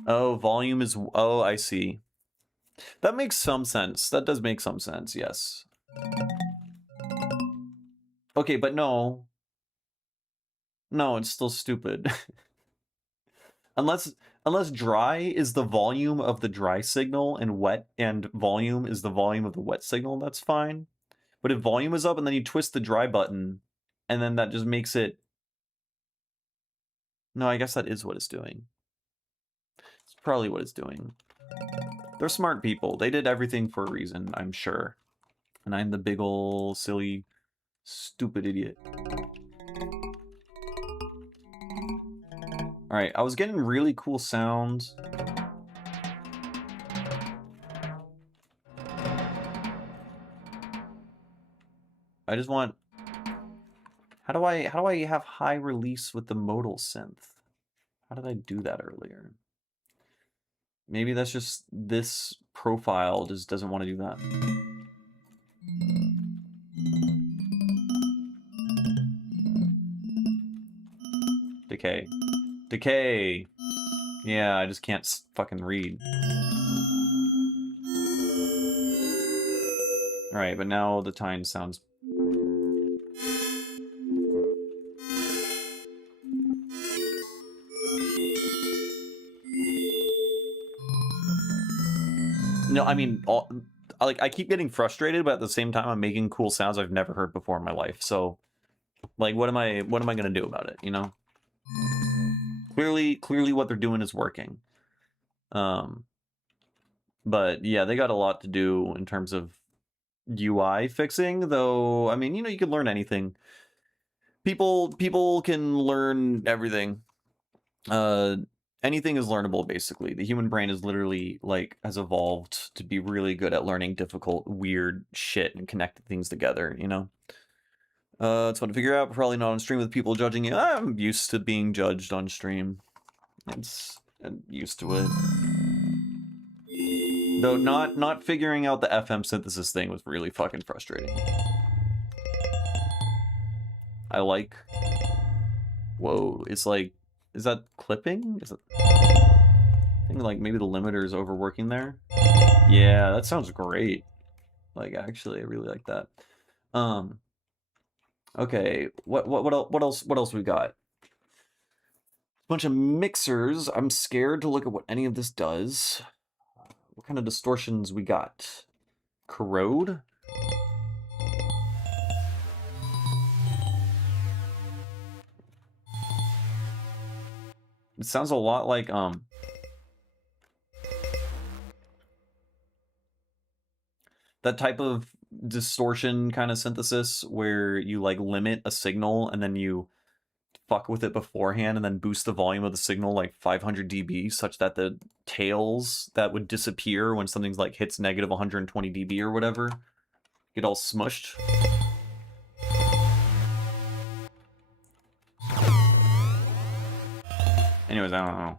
Oh, volume is... Oh, I see. That makes some sense. That does make some sense, yes. Okay, but no. No, it's still stupid. Unless dry is the volume of the dry signal and wet and volume is the volume of the wet signal, that's fine. But if volume is up and then you twist the dry button, and then that just makes it... No, I guess that is what it's doing. It's probably what it's doing. They're smart people. They did everything for a reason, I'm sure. And I'm the big ol' silly, stupid idiot. Alright, I was getting really cool sounds. I just want... How do I have high release with the modal synth? How did I do that earlier? Maybe that's just this profile just doesn't want to do that. Decay. Decay! Yeah, I just can't fucking read. Alright, but now the tine sounds... No, I mean, I keep getting frustrated, but at the same time, I'm making cool sounds I've never heard before in my life. So, like, what am I gonna do about it? You know? Clearly, what they're doing is working. But yeah, they got a lot to do in terms of UI fixing. Though, I mean, you know, you could learn anything. People can learn everything. Anything is learnable, basically. The human brain is literally, like, has evolved to be really good at learning difficult, weird shit and connecting things together, you know? It's fun to figure out, probably not on stream with people judging you. I'm used to being judged on stream. I'm used to it. Though not figuring out the FM synthesis thing was really fucking frustrating. I like... Whoa, it's like... Is that clipping? Is it... I think like maybe the limiter is overworking there. Yeah, that sounds great. Like actually, I really like that. Okay, what else we got? Bunch of mixers. I'm scared to look at what any of this does. What kind of distortions we got? Corrode? It sounds a lot like that type of distortion kind of synthesis where you like limit a signal and then you fuck with it beforehand and then boost the volume of the signal like 500 dB such that the tails that would disappear when something's like hits negative 120 dB or whatever get all smushed. Anyways, I don't know.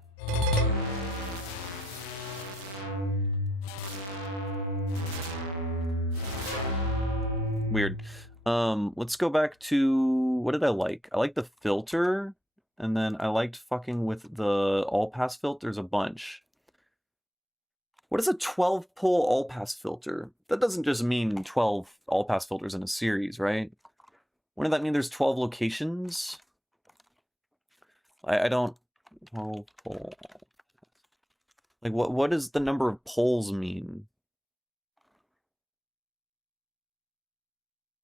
Weird. Let's go back to... What did I like? I liked the filter, and then I liked fucking with the all-pass filters a bunch. What is a 12-pole all-pass filter? That doesn't just mean 12 all-pass filters in a series, right? Wouldn't that mean there's 12 locations? I don't... 12 pole... Like, what does the number of poles mean?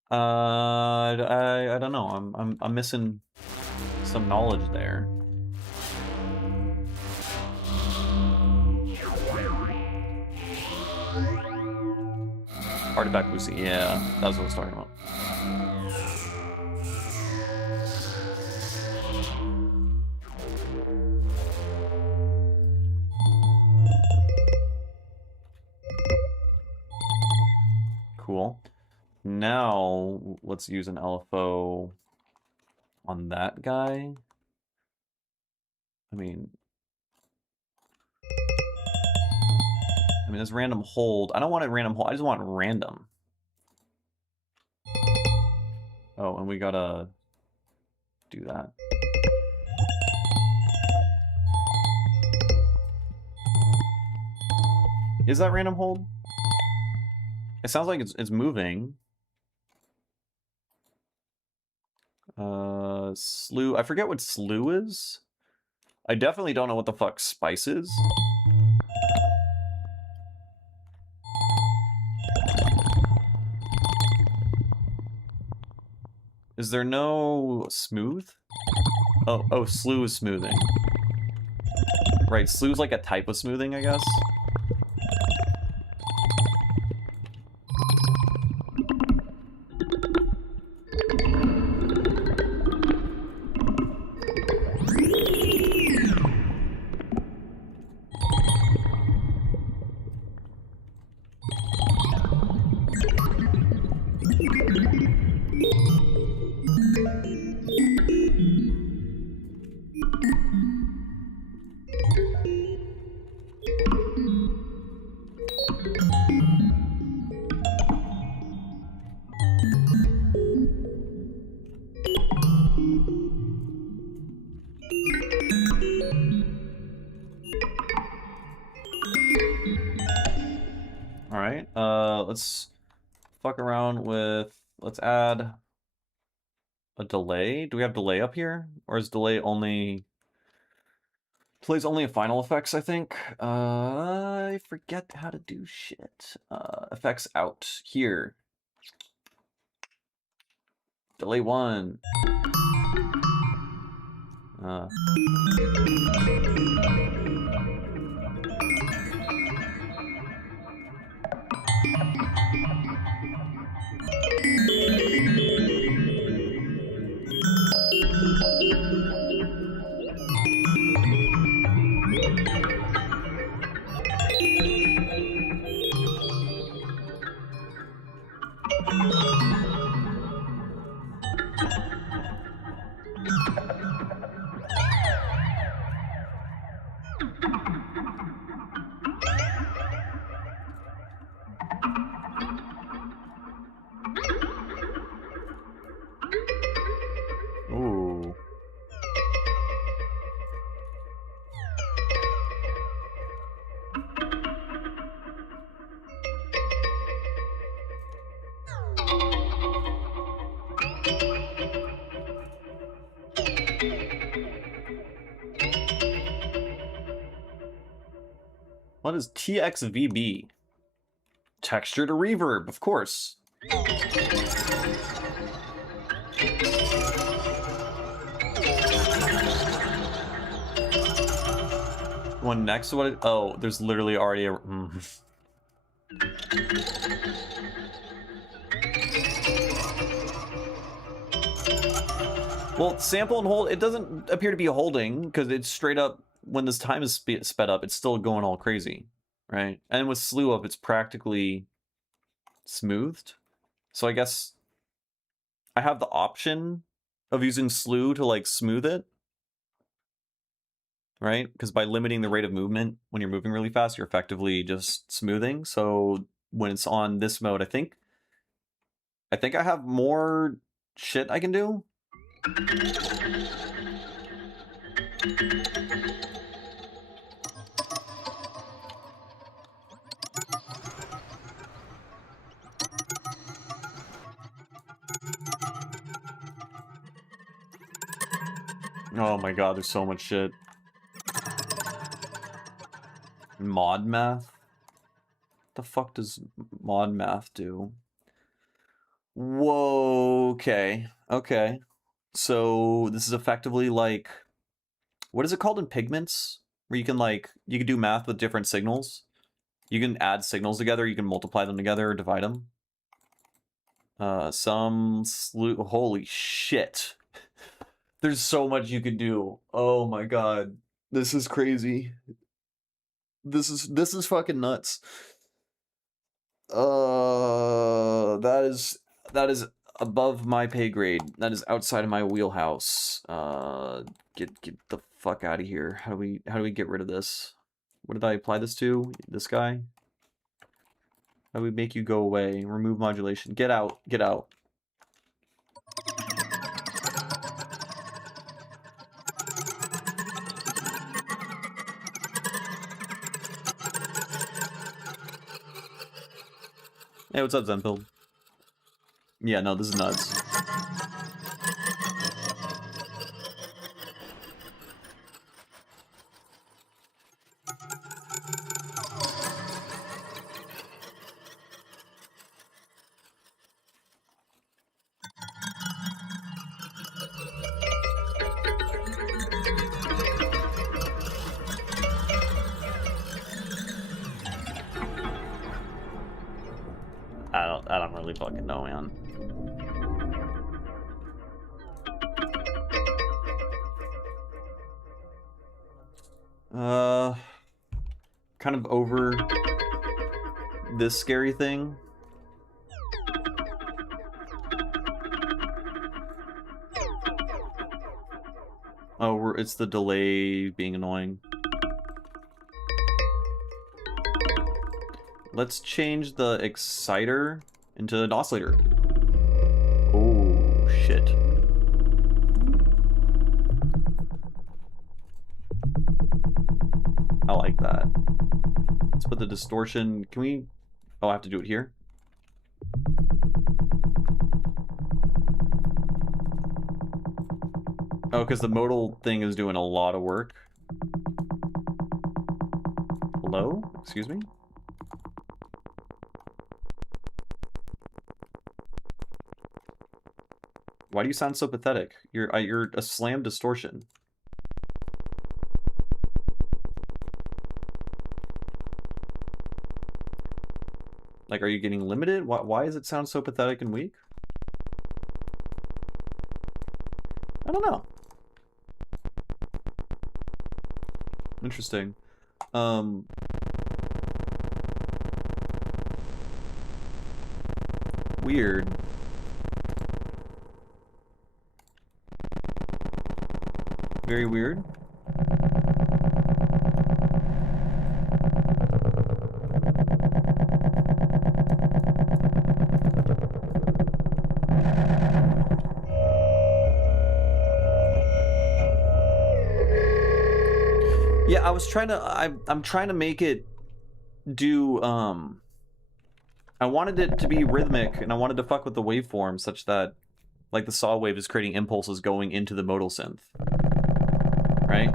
I don't know. I'm missing some knowledge there. Artifact boosting, yeah, that's what I was talking about. Cool. Now, let's use an LFO on that guy. I mean, this random hold. I don't want a random hold. I just want random. Oh, and we gotta do that. Is that random hold? It sounds like it's moving. Slew. I forget what slew is. I definitely don't know what the fuck spice is. Is there no smooth? Oh, slew is smoothing. Right, slew's like a type of smoothing, I guess. Alright, let's fuck around with, let's add a delay. Do we have delay up here? Or is delay's only a final effects, I think? I forget how to do shit. Effects out, here. Delay 1. Ooh. What is TXVB? Texture to reverb, of course. One next to what? Oh, there's literally already a. Well, sample and hold, it doesn't appear to be holding because it's straight up, when this time is sped up, it's still going all crazy, right? And with slew up, it's practically smoothed. So I guess I have the option of using slew to like smooth it, right? Because by limiting the rate of movement when you're moving really fast, you're effectively just smoothing. So when it's on this mode, I think I have more shit I can do. Oh my god, there's so much shit. Mod math? What the fuck does mod math do? Whoa, okay. Okay. So this is effectively like, what is it called in Pigments? Where you can do math with different signals. You can add signals together, you can multiply them together or divide them. Holy shit. There's so much you could do. Oh my god. This is crazy. This is fucking nuts. That is That is above my pay grade. That is outside of my wheelhouse. Get the fuck out of here. How do we get rid of this? What did I apply this to? This guy? How do we make you go away? Remove modulation. Get out. Get out. Hey, what's up, Zenpil? Yeah, no, this is nuts. I don't really fucking know, man. Kind of over this scary thing. Oh, it's the delay being annoying. Let's change the exciter into an oscillator. Oh, shit. I like that. Let's put the distortion... Can we... Oh, I have to do it here? Oh, because the modal thing is doing a lot of work. Hello? Excuse me? Why do you sound so pathetic? You're a slam distortion. Like, are you getting limited? Why does it sound so pathetic and weak? I don't know. Interesting. Weird. Very weird. Yeah, I was trying to... I'm trying to make it do... I wanted it to be rhythmic, and I wanted to fuck with the waveform such that, like, the saw wave is creating impulses going into the modal synth. Right?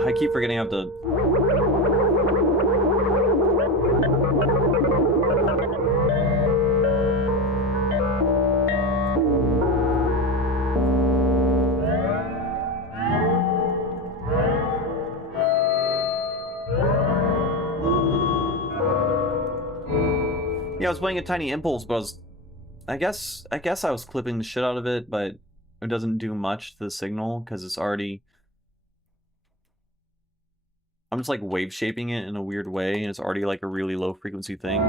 I keep forgetting I have to... Yeah, I was playing a tiny impulse, but I guess I was clipping the shit out of it, but it doesn't do much to the signal because it's already... I'm just like wave shaping it in a weird way, and it's already like a really low frequency thing.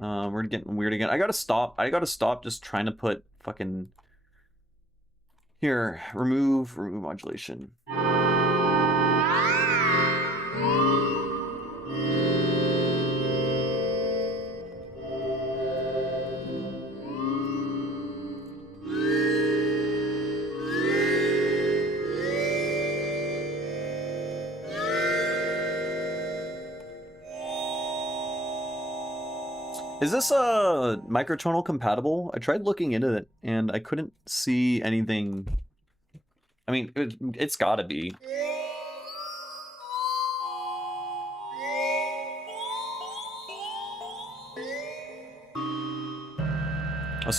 We're getting weird again. I gotta stop just trying to put fucking... Here, remove modulation. Is this microtonal compatible? I tried looking into it and I couldn't see anything. I mean, it's gotta be.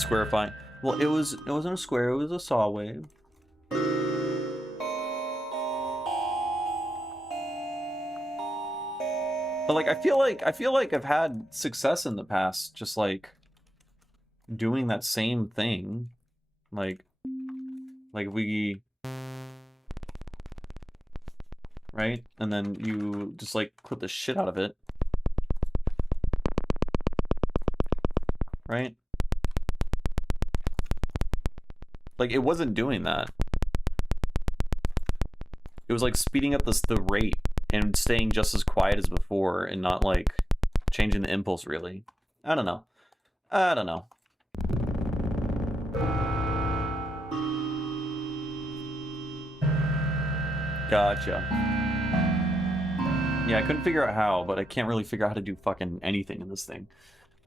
squarifying. Well, it wasn't a square, it was a saw wave. But like I feel like I've had success in the past just like doing that same thing. Like we right? And then you just like clip the shit out of it. Right? Like it wasn't doing that. It was like speeding up the rate and staying just as quiet as before and not like changing the impulse really. I don't know. Gotcha. Yeah, I couldn't figure out how, but I can't really figure out how to do fucking anything in this thing.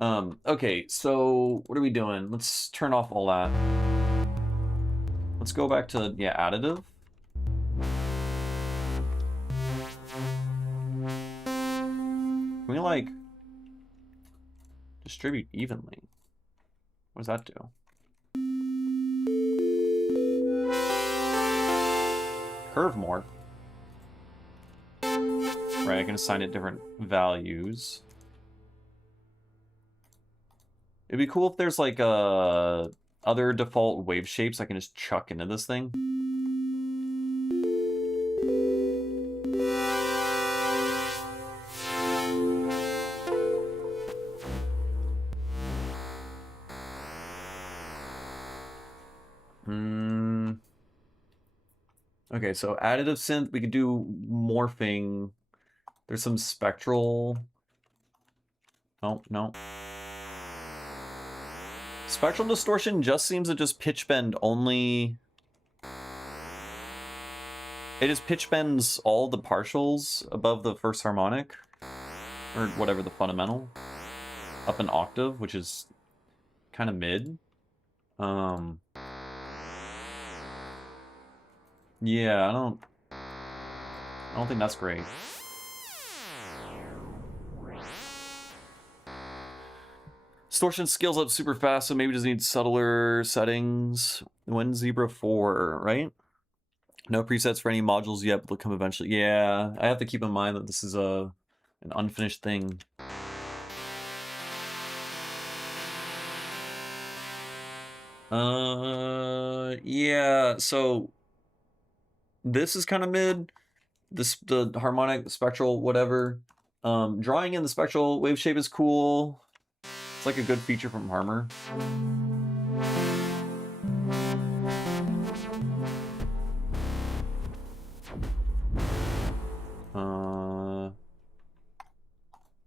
Okay, so what are we doing? Let's turn off all that. Let's go back to, yeah, additive. Can we, like, distribute evenly? What does that do? Curve morph. Right, I can assign it different values. It'd be cool if there's, like, other default wave shapes I can just chuck into this thing. Okay, so additive synth, we could do morphing. There's some spectral. Oh, no. Spectral distortion just seems to just pitch bend only. It just pitch bends all the partials above the first harmonic, or whatever the fundamental, up an octave, which is kind of mid. Yeah, I don't think that's great. Distortion scales up super fast, so maybe just need subtler settings. When zebra3, right? No presets for any modules yet, but they'll come eventually. Yeah, I have to keep in mind that this is an unfinished thing. Yeah, so this is kind of mid. The harmonic, the spectral, whatever. Drawing in the spectral wave shape is cool. It's like a good feature from Harmer.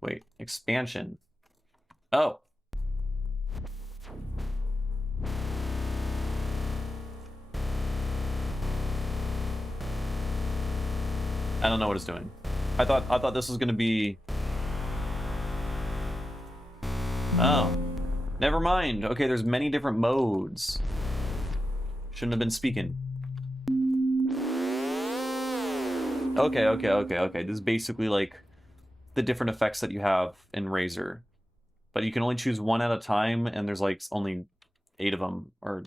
Wait, expansion. Oh. I don't know what it's doing. I thought this was gonna be. Oh, never mind. Okay, there's many different modes. Shouldn't have been speaking. Okay. This is basically like the different effects that you have in Razor, but you can only choose one at a time, and there's like only 8 of them or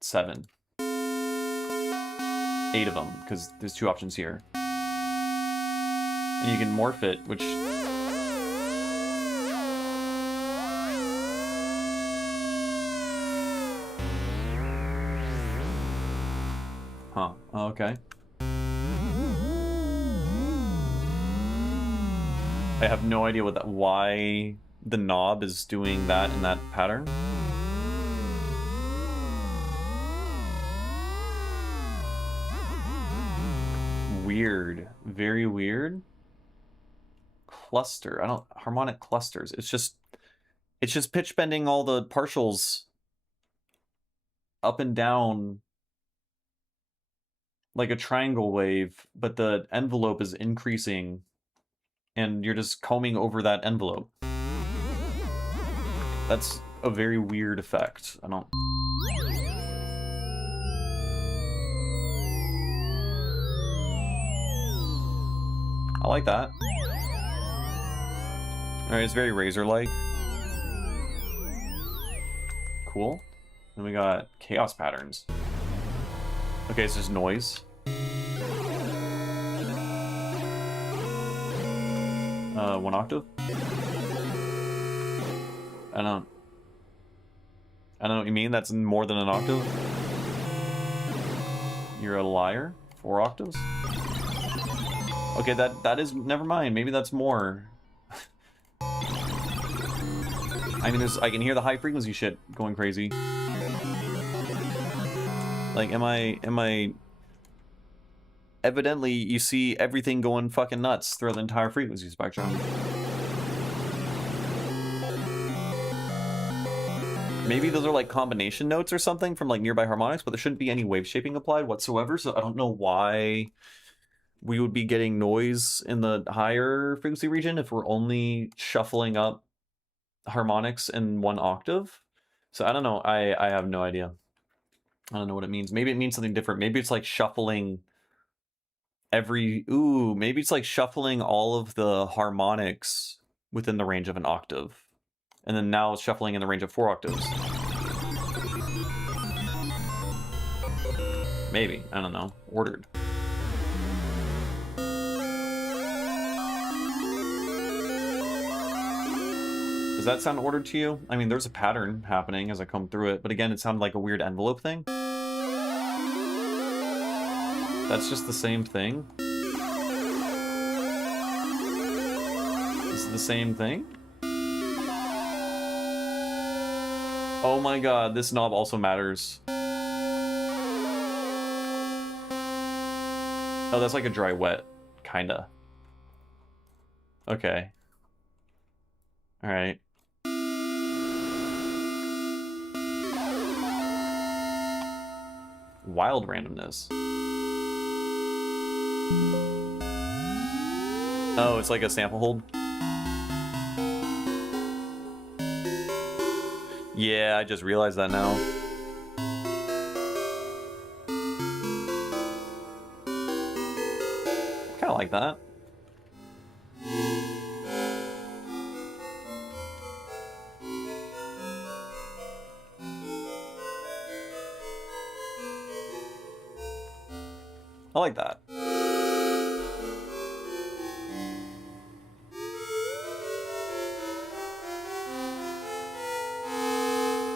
7. 8 of them because there's 2 options here. And you can morph it, which... Huh, okay. I have no idea why the knob is doing that in that pattern. Weird. Very weird. Cluster. Harmonic clusters. It's just pitch bending all the partials up and down like a triangle wave, but the envelope is increasing and you're just combing over that envelope. That's a very weird effect. I like that. Alright, it's very Razor-like. cool. Then we got chaos patterns. Okay, it's just noise. One octave? I don't know what you mean. That's more than an octave? You're a liar? 4 octaves? Okay, that is... Never mind. Maybe that's more. I mean, I can hear the high frequency shit going crazy. Like, am I... Evidently, you see everything going fucking nuts throughout the entire frequency spectrum. Maybe those are like combination notes or something from like nearby harmonics, but there shouldn't be any wave shaping applied whatsoever, so I don't know why we would be getting noise in the higher frequency region if we're only shuffling up harmonics in 1 octave. So I don't know. I have no idea. I don't know what it means. Maybe it means something different. Maybe it's like shuffling maybe it's like shuffling all of the harmonics within the range of an octave. And then now it's shuffling in the range of 4 octaves. Maybe. I don't know. Ordered. Does that sound ordered to you? I mean, there's a pattern happening as I come through it, but again, it sounded like a weird envelope thing. That's just the same thing? Is it the same thing? Oh my god, this knob also matters. Oh, that's like a dry wet, kinda. Okay. Alright. Wild randomness. Oh, it's like a sample hold? Yeah, I just realized that now. Kinda like that. I like that.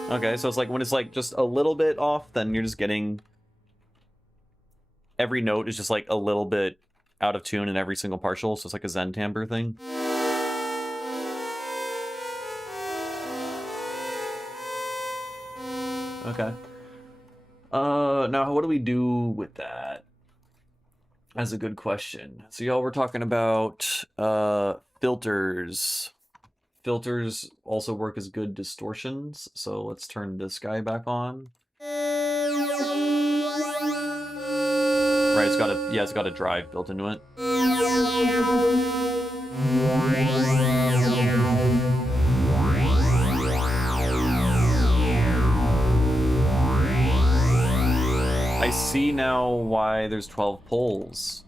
Okay, so it's like when it's like just a little bit off, then you're just getting... Every note is just like a little bit out of tune in every single partial, so it's like a Zen timbre thing. Okay. Now what do we do with that? That's a good question. So y'all were talking about filters. Filters also work as good distortions, so let's turn this guy back on. Right, it's got a drive built into it. I see now why there's 12 poles.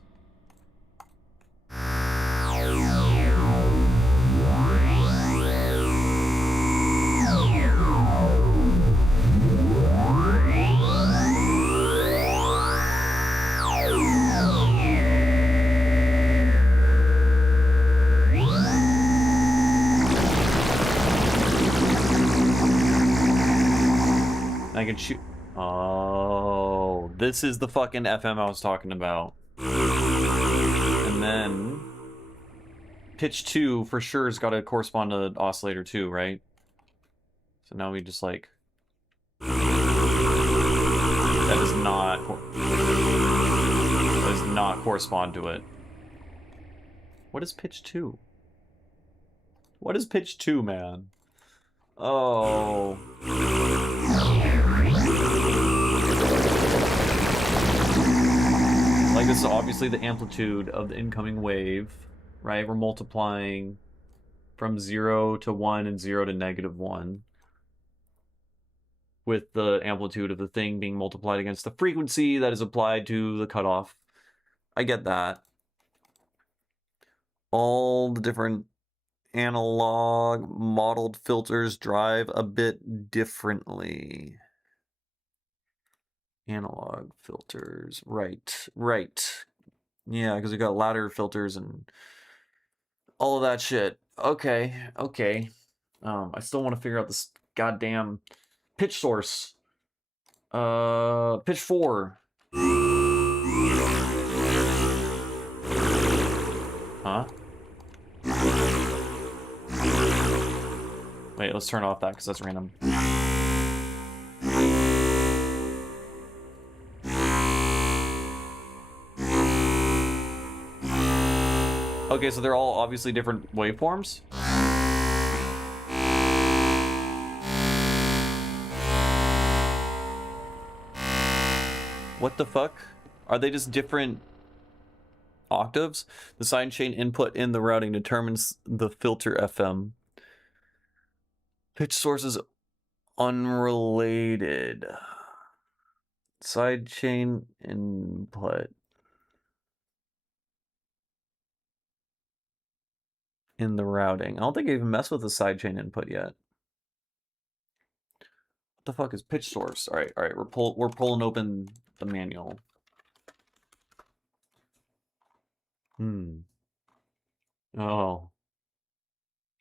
I can shoot. Oh, this is the fucking FM I was talking about. And then pitch 2 for sure has got to correspond to oscillator 2, right? So now we just like... That does not correspond to it. What is pitch 2? What is pitch 2, man? Oh... Like, this is obviously the amplitude of the incoming wave, right? We're multiplying from 0 to 1 and 0 to -1. With the amplitude of the thing being multiplied against the frequency that is applied to the cutoff. I get that. All the different analog modeled filters drive a bit differently. Analog filters, right. Yeah, because we got ladder filters and all of that shit. Okay. I still want to figure out this goddamn pitch source. Pitch 4. Huh? Wait, let's turn off that because that's random. Okay, so they're all obviously different waveforms. What the fuck? Are they just different octaves? The sidechain input in the routing determines the filter FM. Pitch source is unrelated. Sidechain input in the routing. I don't think I even messed with the sidechain input yet. What the fuck is pitch source? All right. We're pulling open the manual. Oh.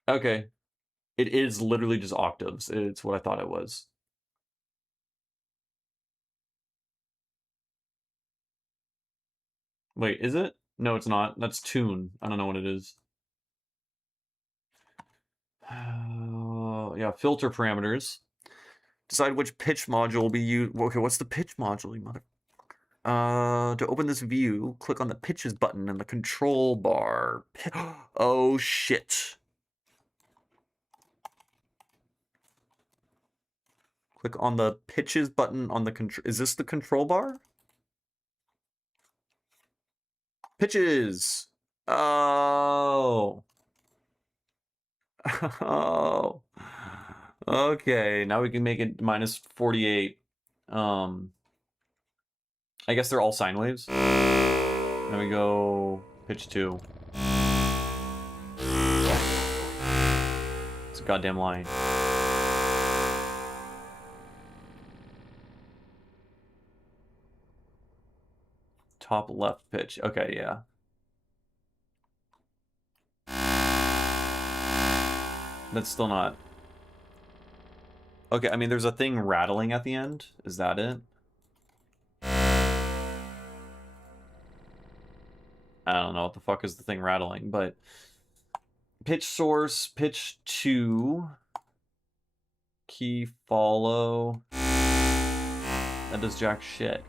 Okay. It is literally just octaves. It's what I thought it was. Wait, is it? No, it's not. That's tune. I don't know what it is. Yeah, filter parameters. Decide which pitch module will be used. Okay, what's the pitch module, you mother? To open this view, click on the pitches button in the control bar. Oh shit. Click on the pitches button on the control. Is this the control bar? Pitches. Oh. Oh. Okay, now we can make it minus 48. I guess they're all sine waves. Then we go pitch 2. It's a goddamn line. Top left pitch. Okay, yeah. That's still not... Okay, I mean, there's a thing rattling at the end. Is that it? I don't know what the fuck is the thing rattling, but... Pitch source, pitch 2. Key follow. That does jack shit.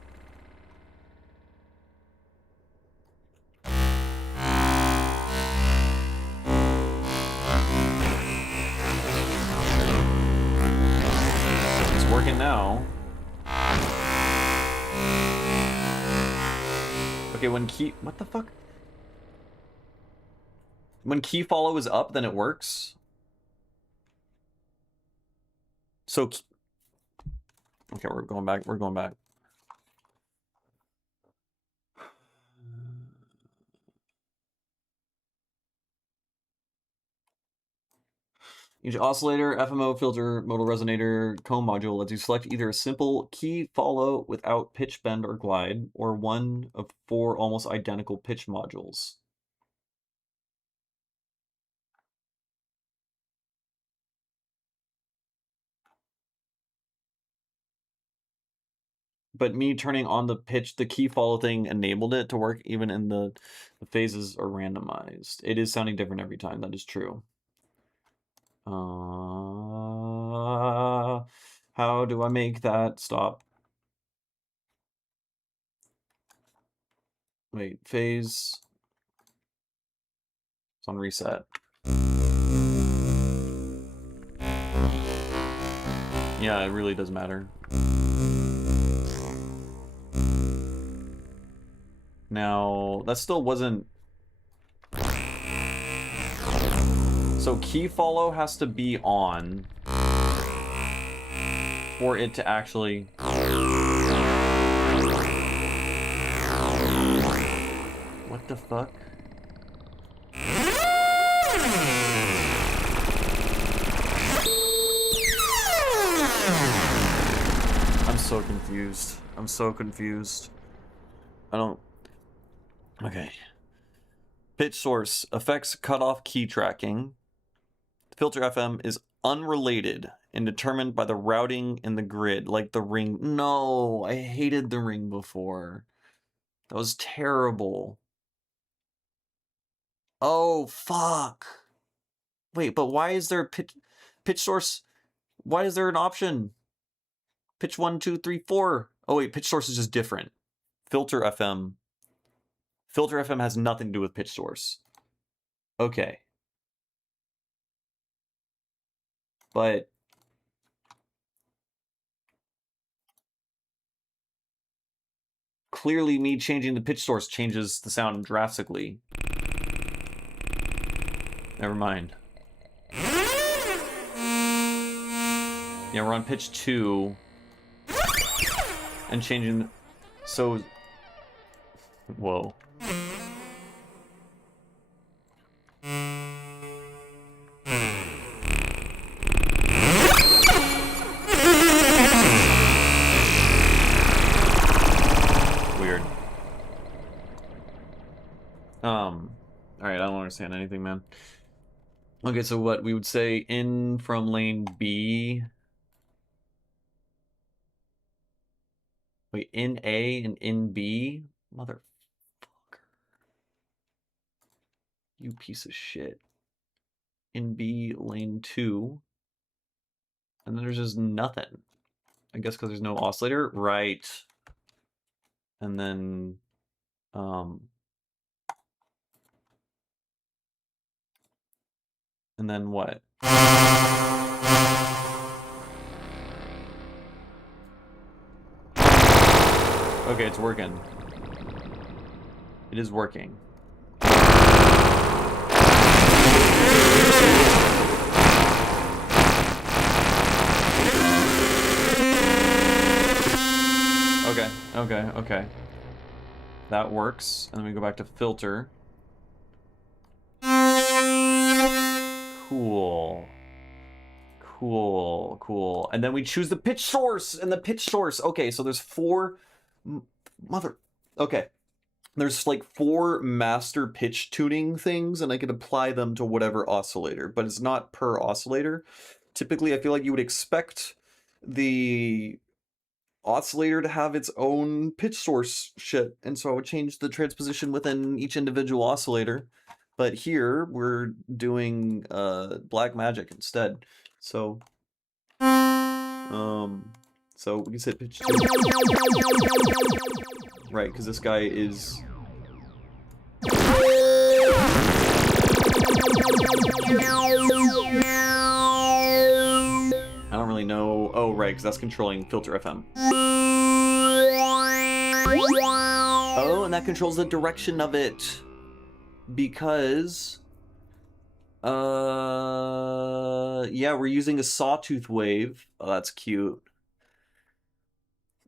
It's working now. Okay, when key... What the fuck? When key follow is up, then it works. So... Okay, we're going back. Each oscillator, FMO, filter, modal resonator, comb module lets you select either a simple key follow without pitch bend or glide, or one of 4 almost identical pitch modules. But me turning on the pitch, the key follow thing enabled it to work even in the phases are randomized. It is sounding different every time, that is true. How do I make that stop? Wait, phase. It's on reset. Yeah, it really does matter. Now, that still wasn't... So key follow has to be on for it to actually... What the fuck? so confused. I'm so confused. I don't... Okay. Pitch source affects cutoff key tracking. Filter FM is unrelated and determined by the routing in the grid, like the ring. No, I hated the ring before. That was terrible. Oh, fuck. Wait, but why is there a pitch source? Why is there an option? Pitch 1, 2, 3, 4. Oh wait, pitch source is just different. Filter FM. Filter FM has nothing to do with pitch source. Okay. But clearly me changing the pitch source changes the sound drastically. Never mind. Yeah, we're on pitch 2. And changing... So... Whoa. Weird. Alright, I don't understand anything, man. Okay, so what? We would say in from lane B... Wait, in A and in B? Motherfucker. You piece of shit. In B, lane 2. And then there's just nothing. I guess because there's no oscillator? Right. And then... And then what? Okay, it's working. It is working. Okay. That works. And then we go back to filter. Cool. And then we choose the pitch source, and the pitch source. Okay, so there's 4... Okay. There's like 4 master pitch tuning things, and I can apply them to whatever oscillator, but it's not per oscillator. Typically, I feel like you would expect the oscillator to have its own pitch source shit, and so I would change the transposition within each individual oscillator. But here, we're doing black magic instead. So we can set pitch 2. Right, because this guy is... I don't really know... Oh, right, because that's controlling filter FM. Oh, and that controls the direction of it. Because... yeah, we're using a sawtooth wave. Oh, that's cute.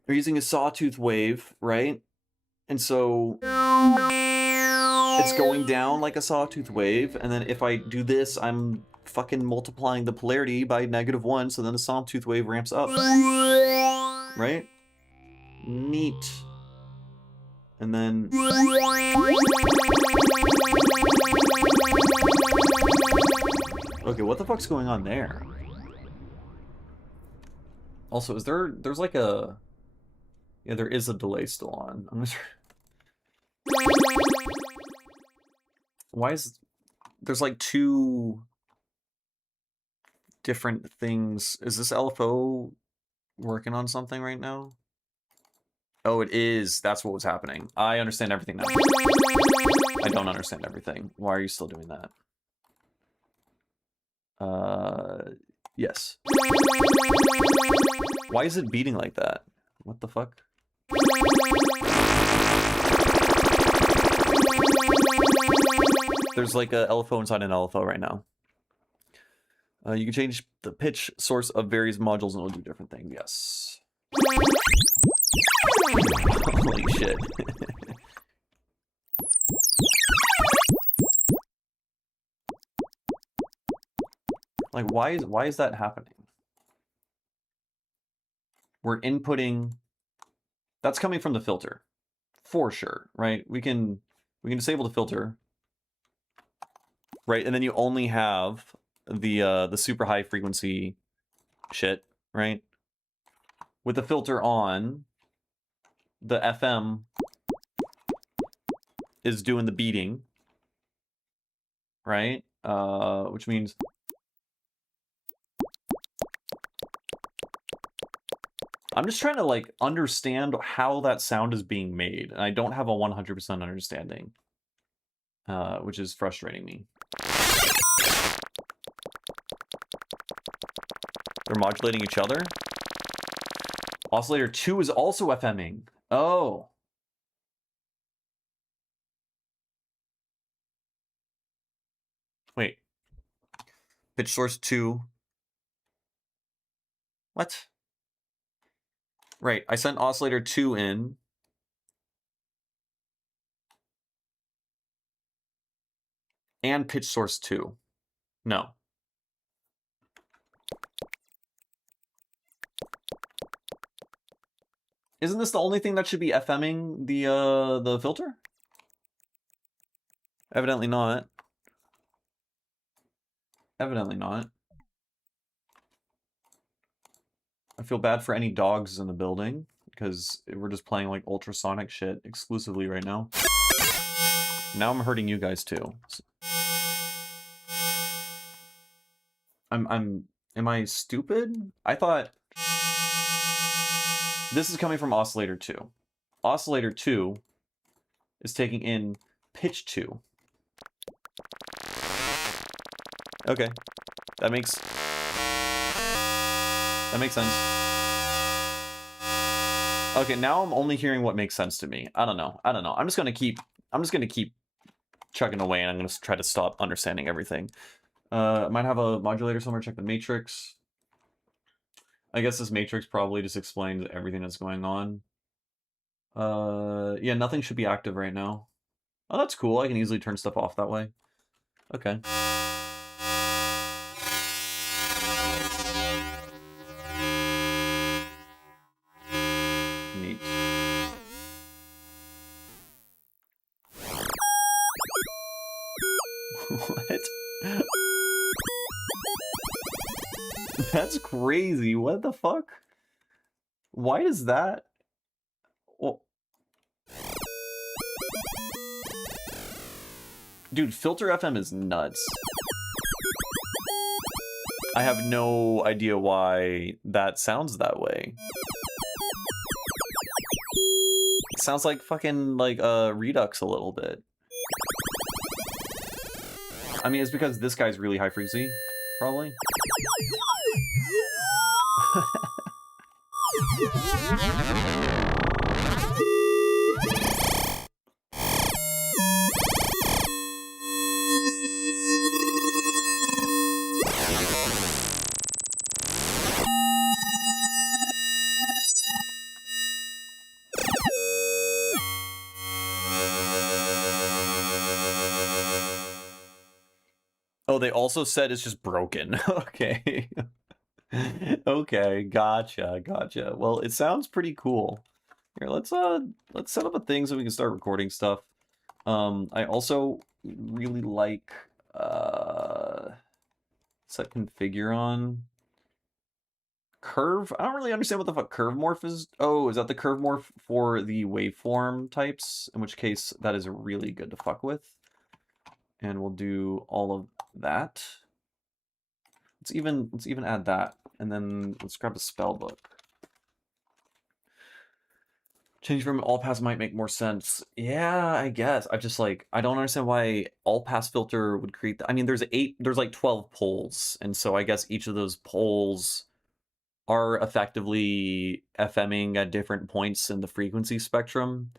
We're using a sawtooth wave, right? And so it's going down like a sawtooth wave, and then if I do this, I'm fucking multiplying the polarity by -1, so then the sawtooth wave ramps up. Right? Neat. And then... Okay, what the fuck's going on there? Also, there's like a... Yeah, there is a delay still on. I'm just... Why is... There's like 2 different things. Is this LFO working on something right now? Oh, it is. That's what was happening. I understand everything now. I don't understand everything. Why are you still doing that? Yes. Why is it beating like that? What the fuck? There's like a LFO inside an LFO right now. You can change the pitch source of various modules and it'll do different things. Yes. Holy shit. Like, why is that happening? we're inputting, that's coming from the filter, for sure, right? We can disable the filter, right? And then you only have the super high frequency shit, right? With the filter on, the FM is doing the beating, right? Which means I'm just trying to like understand how that sound is being made, and I don't have a 100% understanding, which is frustrating me. They're modulating each other. Oscillator 2 is also FMing. Oh. Wait. Pitch source 2. What? Right, I sent oscillator 2 in. And pitch source 2. No. Isn't this the only thing that should be FMing the filter? Evidently not. Evidently not. I feel bad for any dogs in the building, because we're just playing like ultrasonic shit exclusively right now. Now I'm hurting you guys too. Am I stupid? I thought this is coming from oscillator 2. Oscillator 2 is taking in pitch 2. Okay. That makes sense. Okay, now I'm only hearing what makes sense to me. I don't know. I'm just gonna keep chugging away, and I'm gonna try to stop understanding everything. I might have a modulator somewhere. Check the matrix. I guess this matrix probably just explains everything that's going on. Yeah, nothing should be active right now. Oh, that's cool. I can easily turn stuff off that way. Okay. Neat. What? That's crazy. What the fuck? Why does that? Well, dude, Filter FM is nuts. I have no idea why that sounds that way. It sounds like fucking like Redux a little bit. I mean, it's because this guy's really high frequency, probably. Oh, they also said it's just broken. Okay. Okay, gotcha. Well, it sounds pretty cool. Here, let's set up a thing so we can start recording stuff. I also really like set configure on curve. I don't really understand what the fuck curve morph is. Oh, is that the curve morph for the waveform types? In which case, that is really good to fuck with. And we'll do all of that. Let's even add that, and then let's grab the spell book. Change from all pass might make more sense. Yeah, I guess. I just like, I don't understand why all pass filter would create that. I mean, there's like 12 poles, and so I guess each of those poles are effectively FMing at different points in the frequency spectrum,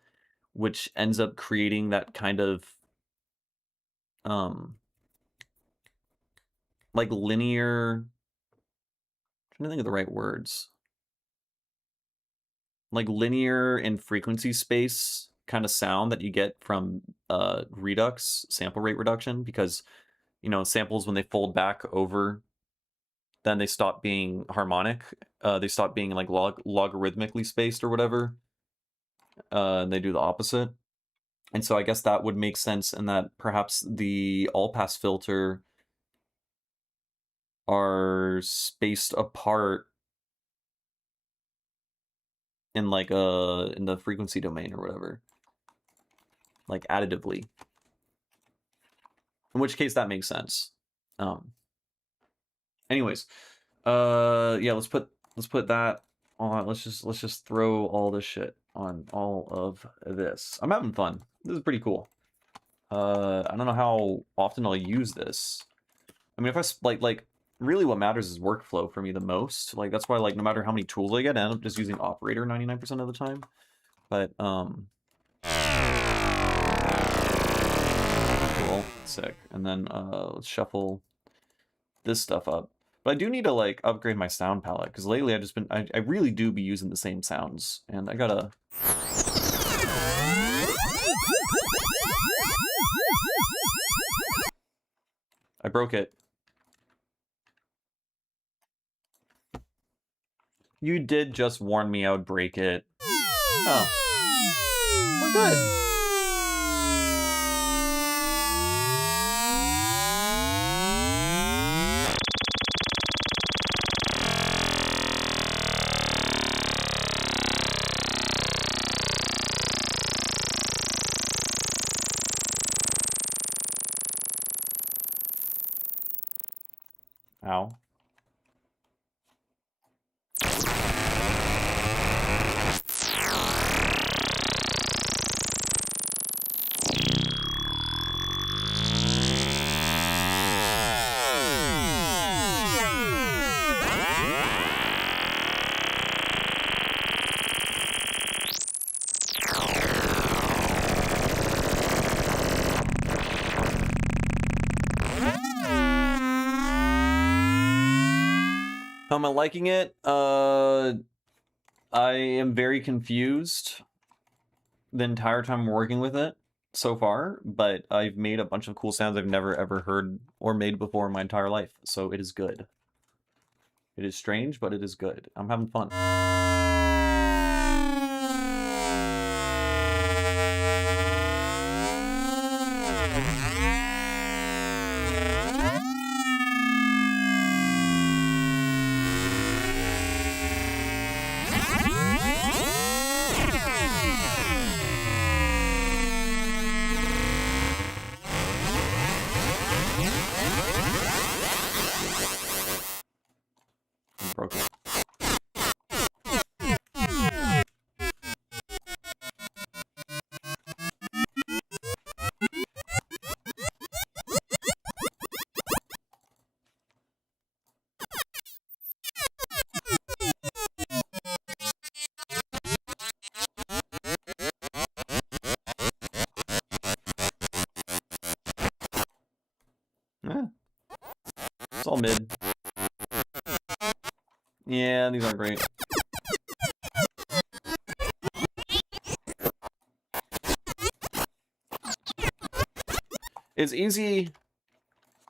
which ends up creating that kind of like linear, I'm trying to think of the right words. Like linear in frequency space kind of sound that you get from Redux sample rate reduction, because, you know, samples when they fold back over then they stop being harmonic. They stop being like logarithmically spaced or whatever. And they do the opposite. And so I guess that would make sense in that perhaps the all-pass filter are spaced apart in like in the frequency domain or whatever. Like additively. In which case that makes sense. Anyways, yeah, let's put that on. Let's just throw all this shit on all of this. I'm having fun. This is pretty cool. I don't know how often I'll use this. I mean, if I like really what matters is workflow for me the most. Like that's why like no matter how many tools I get, I end up just using operator 99% of the time. But cool, sick. And then let's shuffle this stuff up. But I do need to like upgrade my sound palette because lately I've just been I really do be using the same sounds, and I gotta. I broke it. You did just warn me I would break it. Oh, we're good. Ow. How am I liking it? I am very confused the entire time I'm working with it so far, but I've made a bunch of cool sounds I've never ever heard or made before in my entire life, so it is good. It is strange, but it is good. I'm having fun. Broke it. Yeah. It's all mid. Yeah, these aren't great. It's easy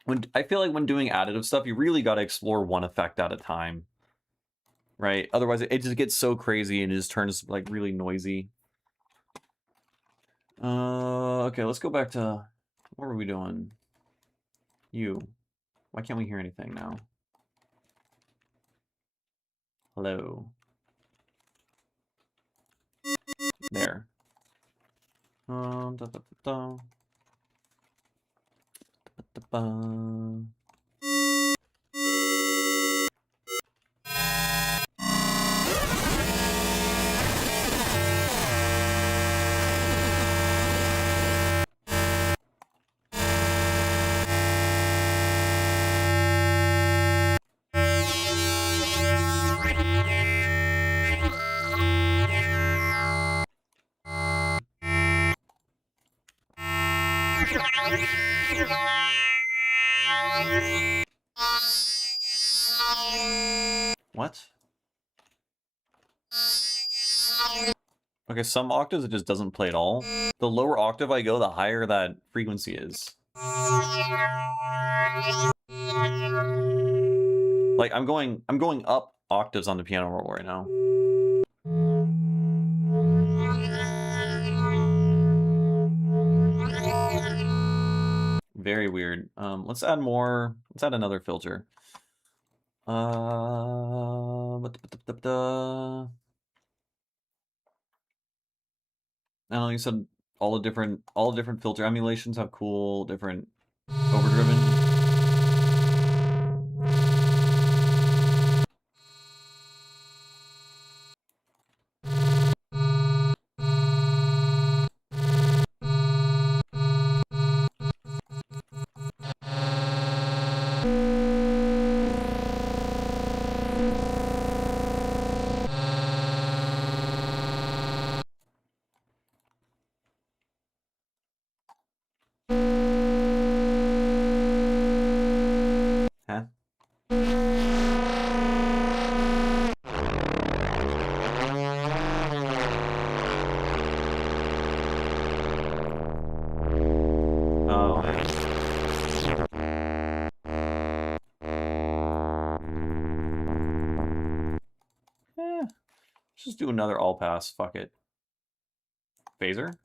when I feel like when doing additive stuff, you really got to explore one effect at a time, right? Otherwise, it just gets so crazy and it just turns like really noisy. Okay, let's go back to what were we doing? You. Why can't we hear anything now? Hello. There. Da, da, da, da. Da, da, da. What? Okay, some octaves it just doesn't play at all. The lower octave I go, the higher that frequency is. Like I'm going up octaves on the piano roll right now. Very weird. Let's add more. Let's add another filter. I don't know, you said all the different filter emulations have cool different overdriven. Huh? Oh. Let's just do another all pass. Fuck it. Phaser?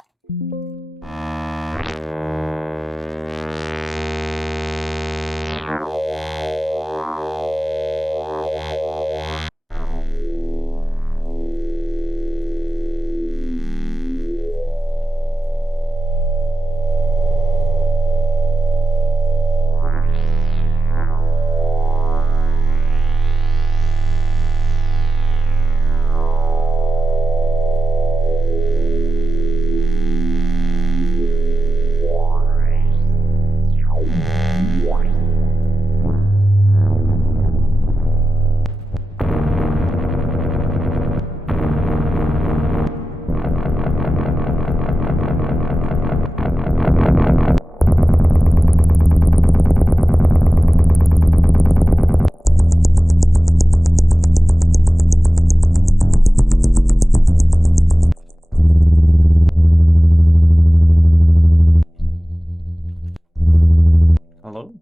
Hello?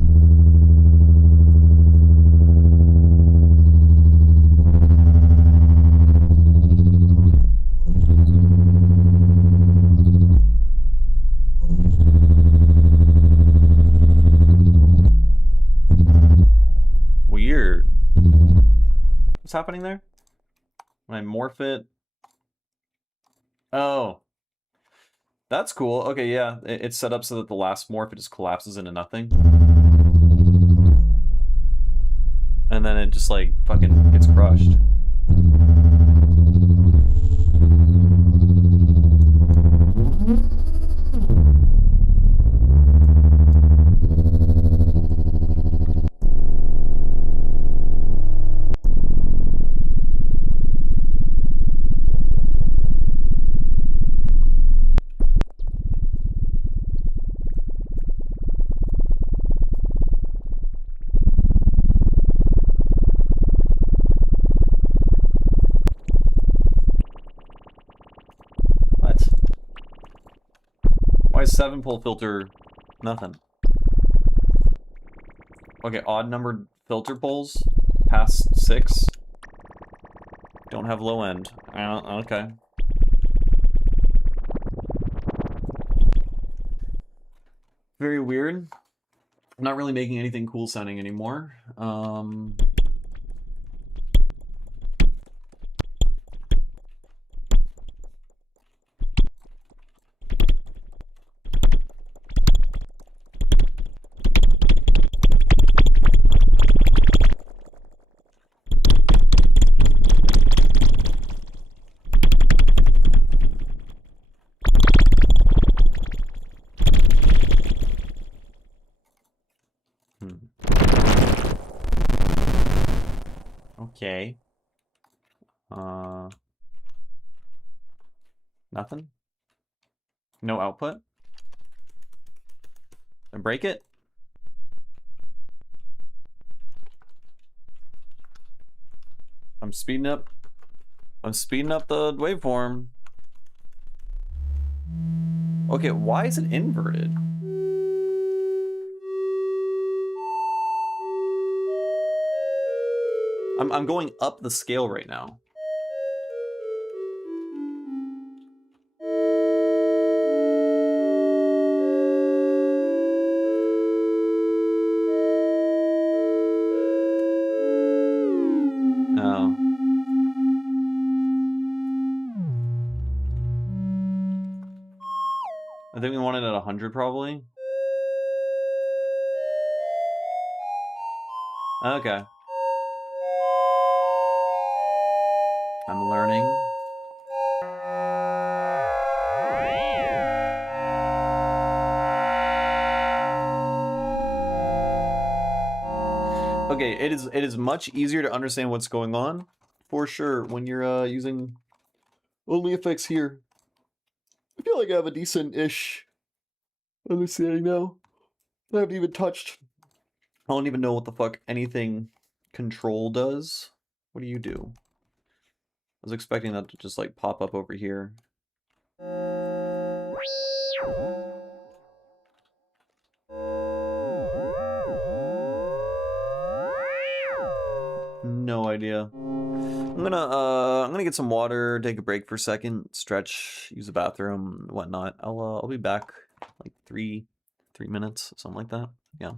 Weird. What's happening there? When I morph it? Oh. That's cool. Okay, yeah. It's set up so that the last morph, it just collapses into nothing. And then it just, like, fucking gets crushed. Why is 7-pole filter nothing? Okay, odd numbered filter poles past 6 don't have low end. Okay. Very weird. I'm not really making anything cool sounding anymore. Okay. Nothing? No output? And break it? I'm speeding up the waveform. Okay, why is it inverted? I'm going up the scale right now. Oh. I think we want it at 100 probably. Okay. I'm learning. Okay, it is much easier to understand what's going on, for sure, when you're using only effects here. I feel like I have a decent-ish understanding now. I haven't even touched. I don't even know what the fuck anything control does. What do you do? I was expecting that to just like pop up over here. No idea. I'm gonna get some water, take a break for a second, stretch, use the bathroom, whatnot. I'll be back like three minutes, something like that. Yeah.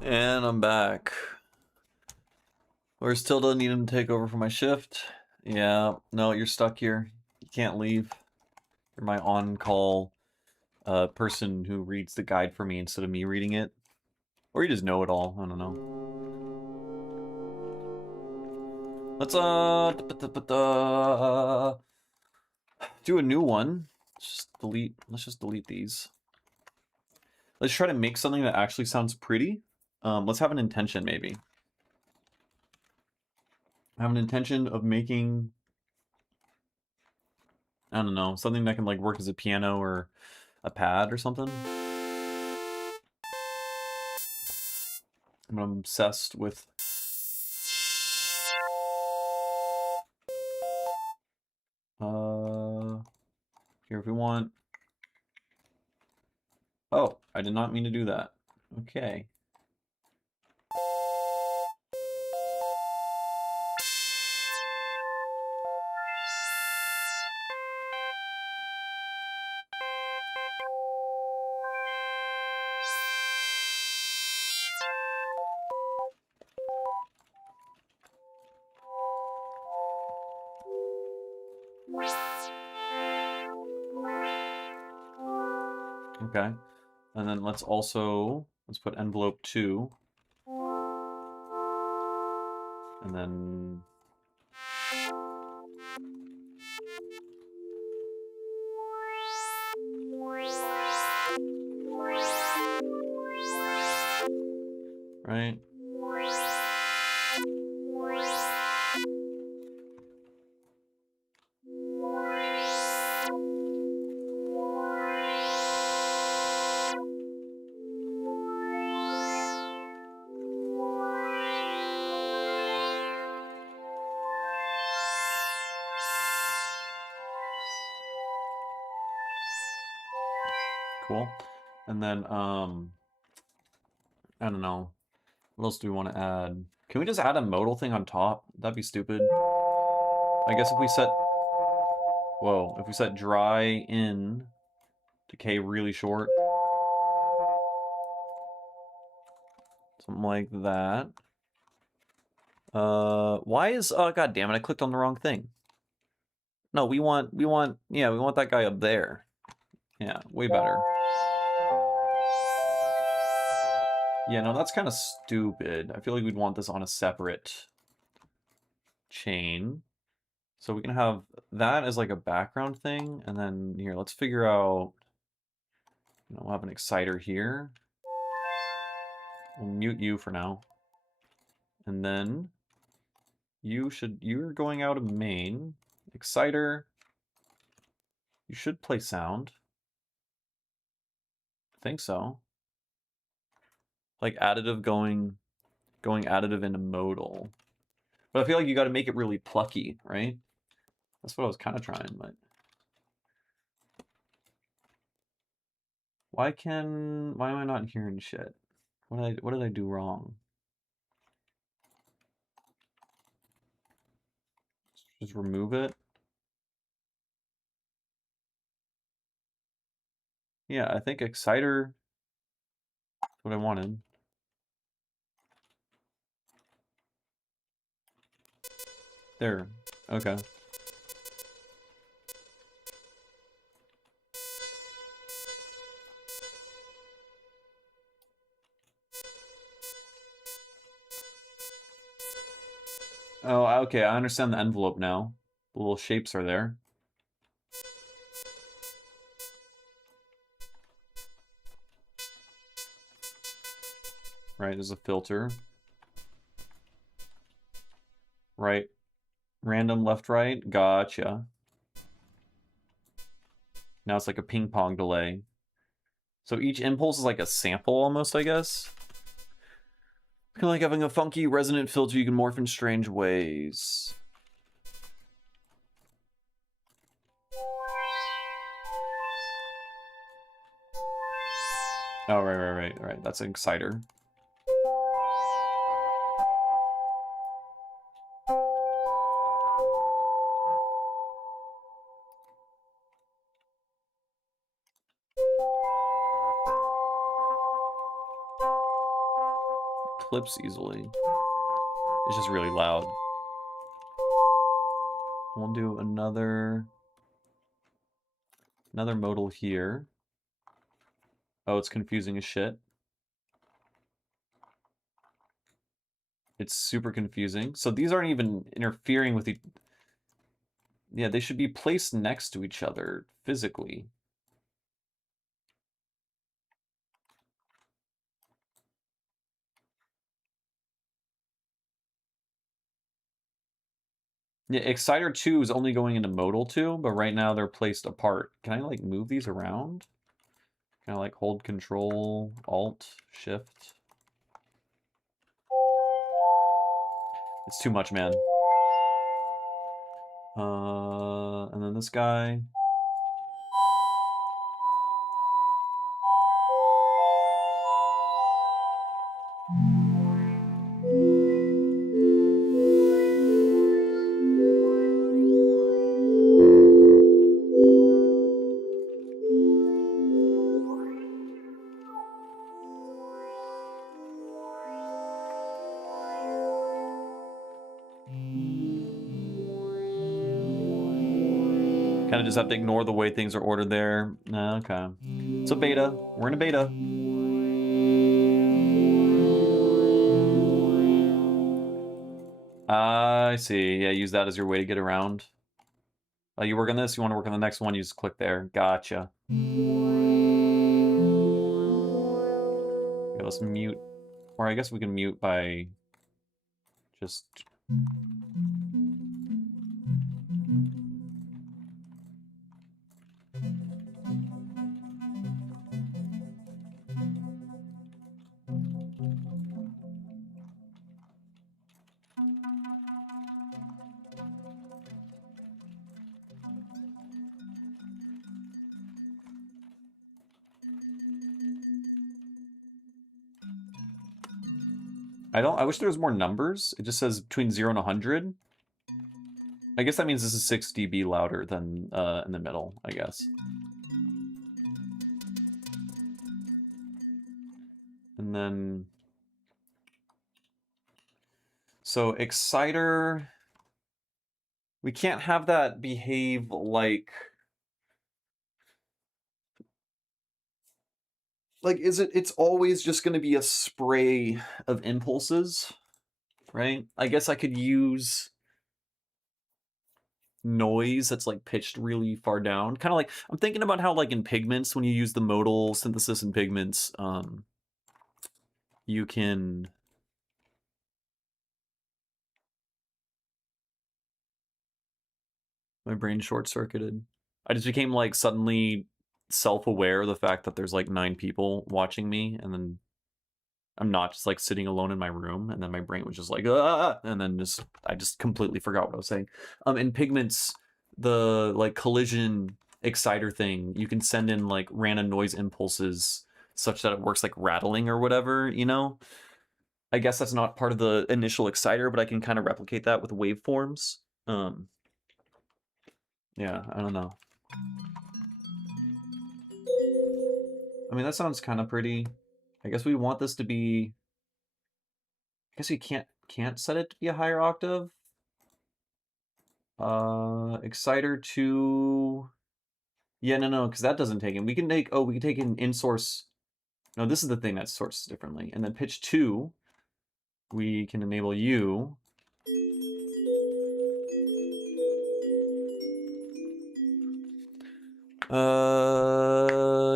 And I'm back. Where's Tilda needing to take over for my shift? Yeah, no, you're stuck here. You can't leave. You're my on-call person who reads the guide for me instead of me reading it. Or you just know it all, I don't know. Let's do a new one. Let's just delete these. Let's try to make something that actually sounds pretty. Let's have an intention maybe. I have an intention of making, I don't know, something that can like work as a piano or a pad or something. I'm obsessed with here if we want. Oh, I did not mean to do that. Okay. Okay. And then let's put envelope 2. And then right? Cool. And then I don't know. What else do we want to add? Can we just add a modal thing on top? That'd be stupid. I guess if we set if we set dry in decay really short. Something like that. Why is god damn it, I clicked on the wrong thing. No, we want that guy up there. Yeah, way better. Yeah, no, that's kind of stupid. I feel like we'd want this on a separate chain. So we can have that as like a background thing, and then here, let's figure out, we'll have an exciter here. We'll mute you for now. And then you're going out of main. Exciter, you should play sound. I think so. Like additive going additive into modal. But I feel like you got to make it really plucky, right? That's what I was kind of trying, but why am I not hearing shit? What did I do wrong? Just remove it. Yeah, I think exciter is what I wanted. There. Okay. Oh, okay, I understand the envelope now. The little shapes are there. Right, there's a filter. Right. Random left, right. Gotcha. Now it's like a ping pong delay. So each impulse is like a sample almost, I guess. Kind of like having a funky resonant filter you can morph in strange ways. Oh, right. That's an exciter. Clips easily. It's just really loud. We'll do another modal here. Oh, it's confusing as shit. It's super confusing. So these aren't even interfering with each... Yeah, they should be placed next to each other physically. Yeah, Exciter 2 is only going into modal 2, but right now they're placed apart. Can I, like, move these around? Can I, like, hold Control, Alt, Shift? It's too much, man. And then this guy. Can kind of just have to ignore the way things are ordered there. Okay. It's a beta. We're in a beta. I see. Yeah, use that as your way to get around. You work on this, you want to work on the next one, you just click there. Gotcha. Okay, let's mute. Or I guess we can mute by just... I wish there was more numbers. It just says between 0 and 100. I guess that means this is 6 dB louder than in the middle, I guess. And then... So, exciter... We can't have that behave like... Like, it's always just going to be a spray of impulses, right? I guess I could use noise that's like pitched really far down. Kind of like, I'm thinking about how like in pigments, when you use the modal synthesis in pigments, you can... My brain short-circuited. I just became like suddenly self-aware of the fact that there's like 9 people watching me, and then I'm not just like sitting alone in my room, and then my brain was just like, ah, and then I just completely forgot what I was saying. In pigments, the like collision exciter thing, you can send in like random noise impulses such that it works like rattling or whatever, you know? I guess that's not part of the initial exciter, but I can kind of replicate that with waveforms. Yeah, I don't know. I mean, that sounds kind of pretty. I guess we want this to be... I guess we can't set it to be a higher octave. Exciter to... Yeah, no, because that doesn't take in. We can take... Oh, we can take in source... No, this is the thing that sorts differently. And then pitch 2, we can enable U.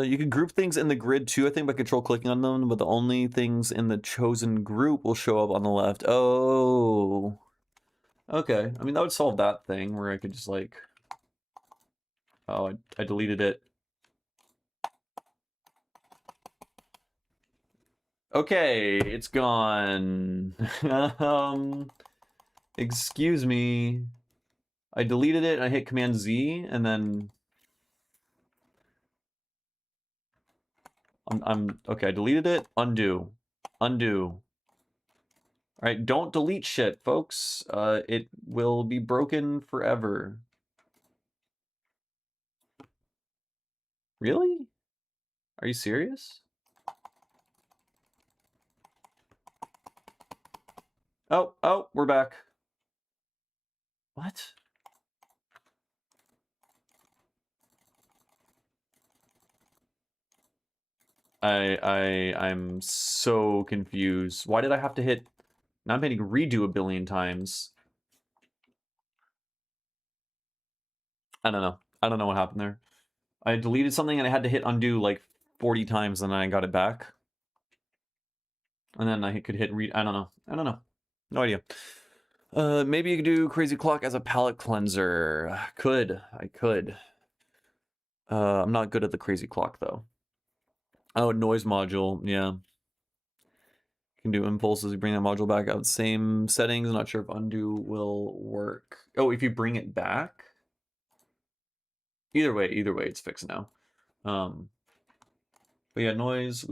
You can group things in the grid too, I think, by control clicking on them, but the only things in the chosen group will show up on the left. Oh. Okay. I mean, that would solve that thing where I could just like... Oh, I deleted it. Okay, it's gone. Excuse me. I deleted it and I hit Command Z and then... okay, I deleted it. Undo. Undo. Alright, don't delete shit, folks. It will be broken forever. Really? Are you serious? Oh, we're back. What? I'm so confused. Why did I have to hit... Now I'm hitting redo a billion times. I don't know. I don't know what happened there. I deleted something and I had to hit undo like 40 times and then I got it back. And then I could hit read. I don't know. I don't know. No idea. Maybe you could do Crazy Clock as a palette cleanser. I could. I'm not good at the Crazy Clock though. Oh, noise module. Yeah. Can do impulses. You bring that module back out. Same settings. I'm not sure if undo will work. Oh, if you bring it back. Either way, it's fixed now. But yeah, noise.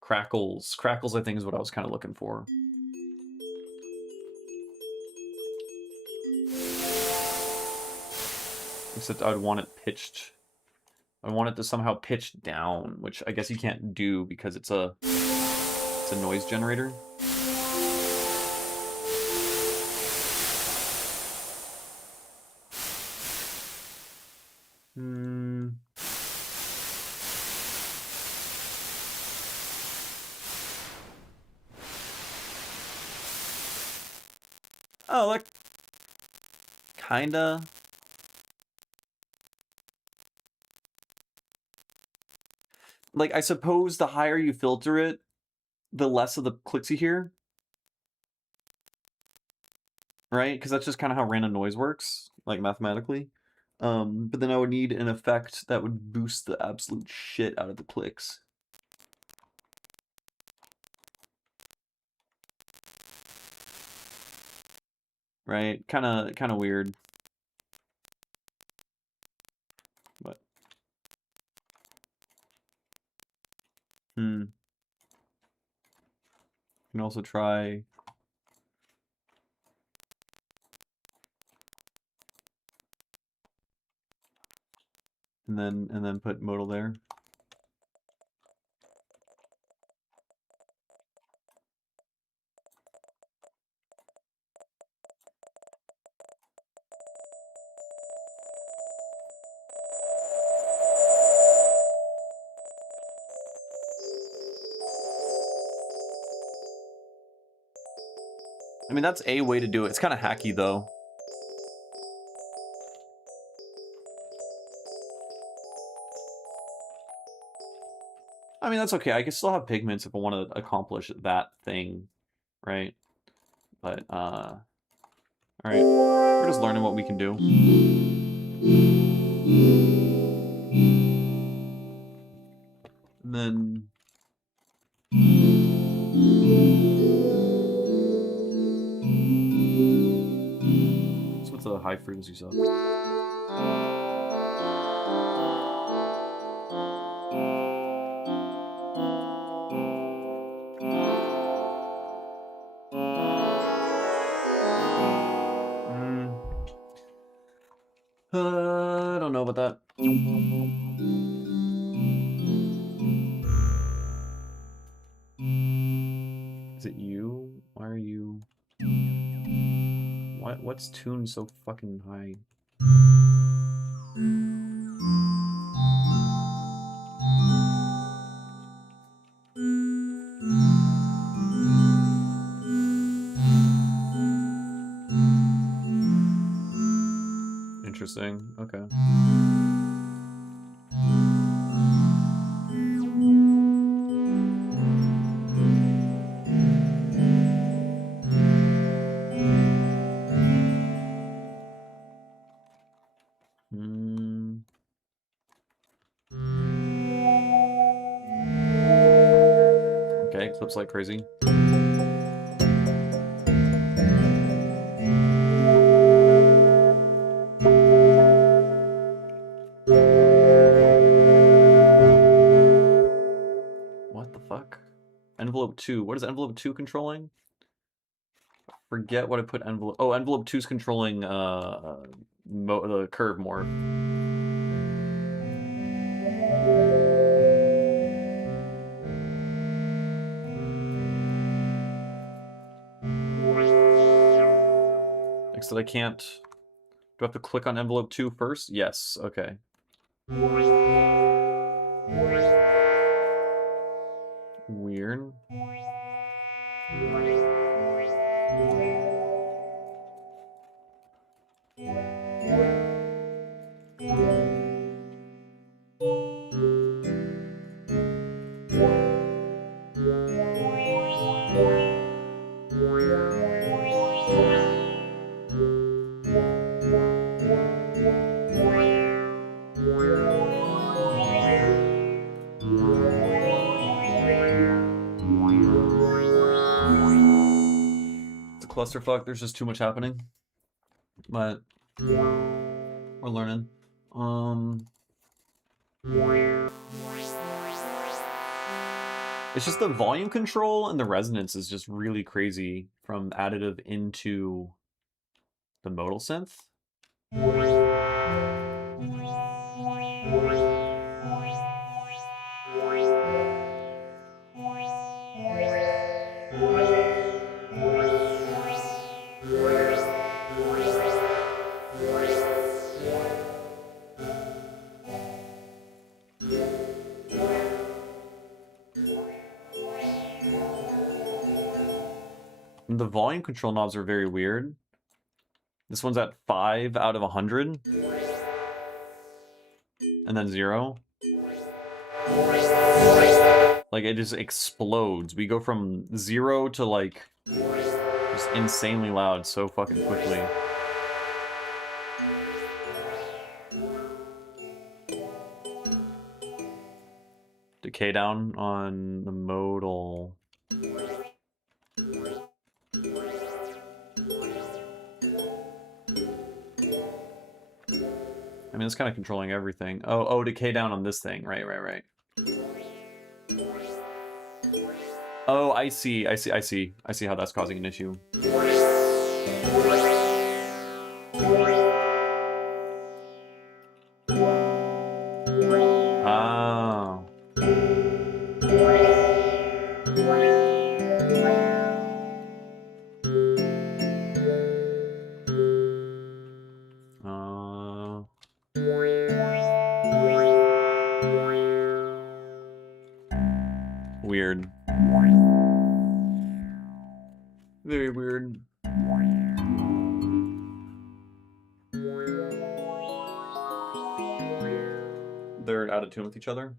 Crackles. Crackles, I think, is what I was kind of looking for. Except I'd want it pitched. I want it to somehow pitch down, which I guess you can't do because it's a noise generator. Oh, like, kinda. Like, I suppose the higher you filter it, the less of the clicks you hear. Right? Because that's just kind of how random noise works, like mathematically. But then I would need an effect that would boost the absolute shit out of the clicks. Right? Kind of weird. But you can also try and then put modal there. I mean, that's a way to do it. It's kind of hacky though. I mean, that's okay. I can still have pigments if I want to accomplish that thing, right? But all right, we're just learning what we can do. And then so what's a high frequency stuff? I don't know about that. Is it you? Why are you? What's tuned so fucking high? Interesting. Okay. Okay, clips like crazy. What the fuck? Envelope 2. What is envelope 2 controlling? Forget what I put envelope. Oh, envelope 2 is controlling the curve more. Except I can't. Do I have to click on envelope 2 first? Yes. Okay. Weird. It's a clusterfuck. There's just too much happening. But we're learning. It's just the volume control and the resonance is just really crazy from additive into the modal synth. And the volume control knobs are very weird. This one's at 5 out of 100. And then 0. Like, it just explodes. We go from 0 to, like, just insanely loud so fucking quickly. Decay down on the modal. I mean, it's kind of controlling everything. Oh, decay down on this thing. Right. Oh, I see how that's causing an issue. Oh. Weird. Very weird. They're out of tune with each other.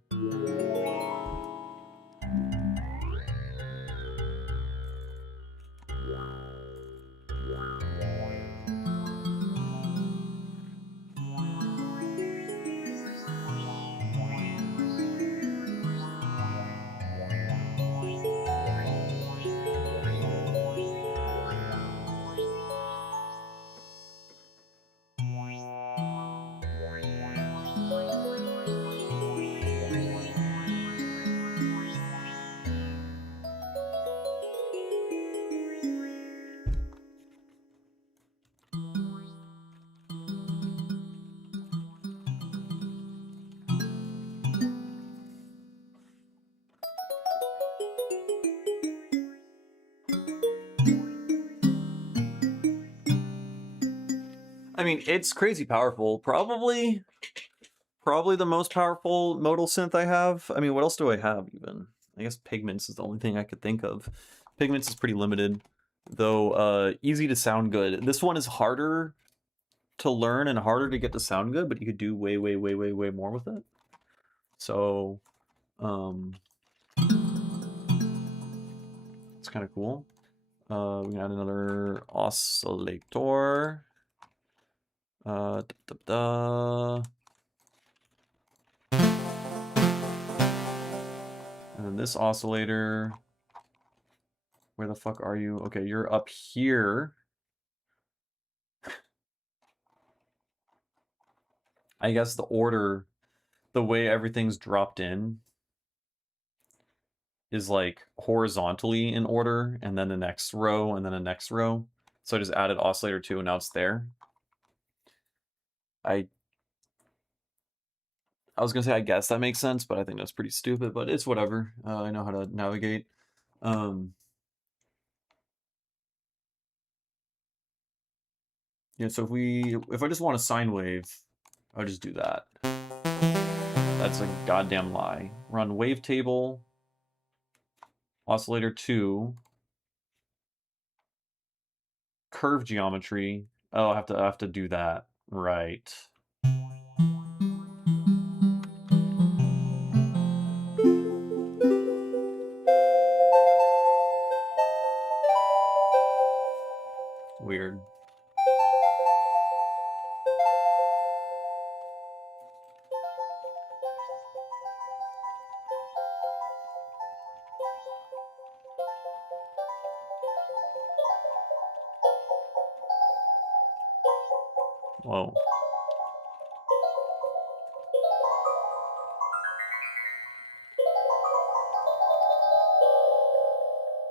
I mean, it's crazy powerful. Probably the most powerful modal synth I have. I mean, what else do I have even? I guess Pigments is the only thing I could think of. Pigments is pretty limited, though easy to sound good. This one is harder to learn and harder to get to sound good, but you could do way more with it. So, it's kind of cool. We can add another oscillator. And then this oscillator. Where the fuck are you? Okay, you're up here. I guess the order, the way everything's dropped in is like horizontally in order, and then the next row, and then the next row. So I just added oscillator 2, and now it's there. I was gonna say I guess that makes sense, but I think that's pretty stupid, but it's whatever. I know how to navigate. Yeah, so if I just want a sine wave, I'll just do that. That's a goddamn lie. Run wavetable, oscillator 2, curve geometry. Oh, I have to do that. Right. Weird. Whoa.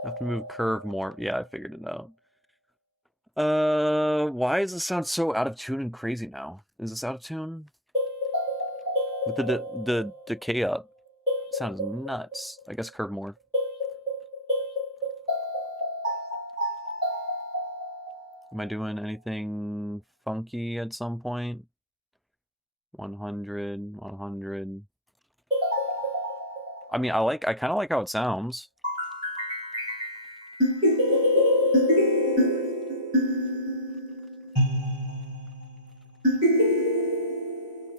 I have to move curve more. Yeah, I figured it out. Why does this sound so out of tune and crazy now? Is this out of tune? With the decay up. It sounds nuts. I guess curve more. Am I doing anything funky at some point? 100, 100. I mean, I kind of like how it sounds.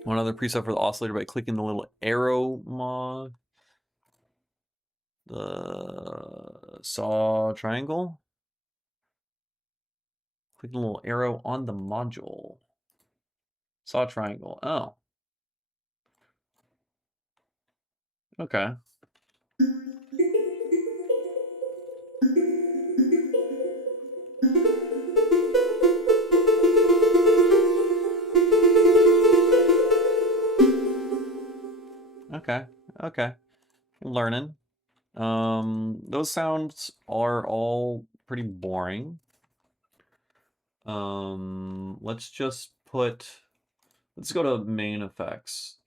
One other preset for the oscillator by clicking the little arrow mod. The saw triangle. Click the little arrow on the module. Saw triangle. Oh. Okay. Okay. Okay. Learning. Those sounds are all pretty boring. Let's just let's go to main effects.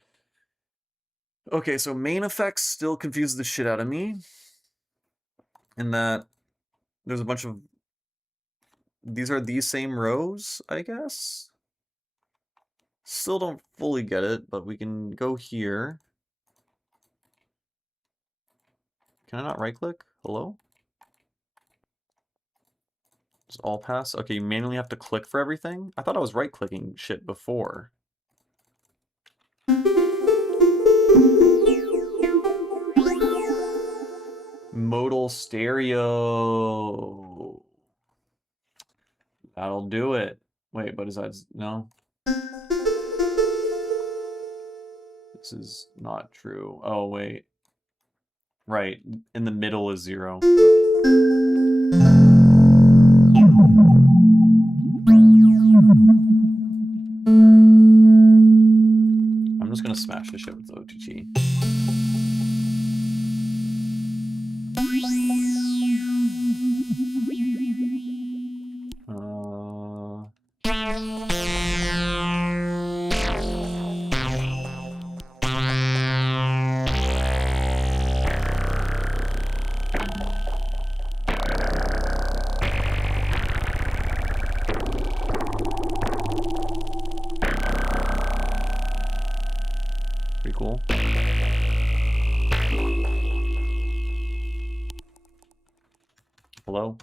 Okay, so main effects still confuse the shit out of me. In that there's a bunch of, these are these same rows, I guess? Still don't fully get it, but we can go here. Can I not right click? Hello? Just all pass? Okay, you manually have to click for everything? I thought I was right clicking shit before. Modal stereo. That'll do it. Wait, but is that, no? This is not true. Oh, wait. Right, in the middle is 0. I'm just gonna smash this shit with the OTG. Pretty cool. Hello?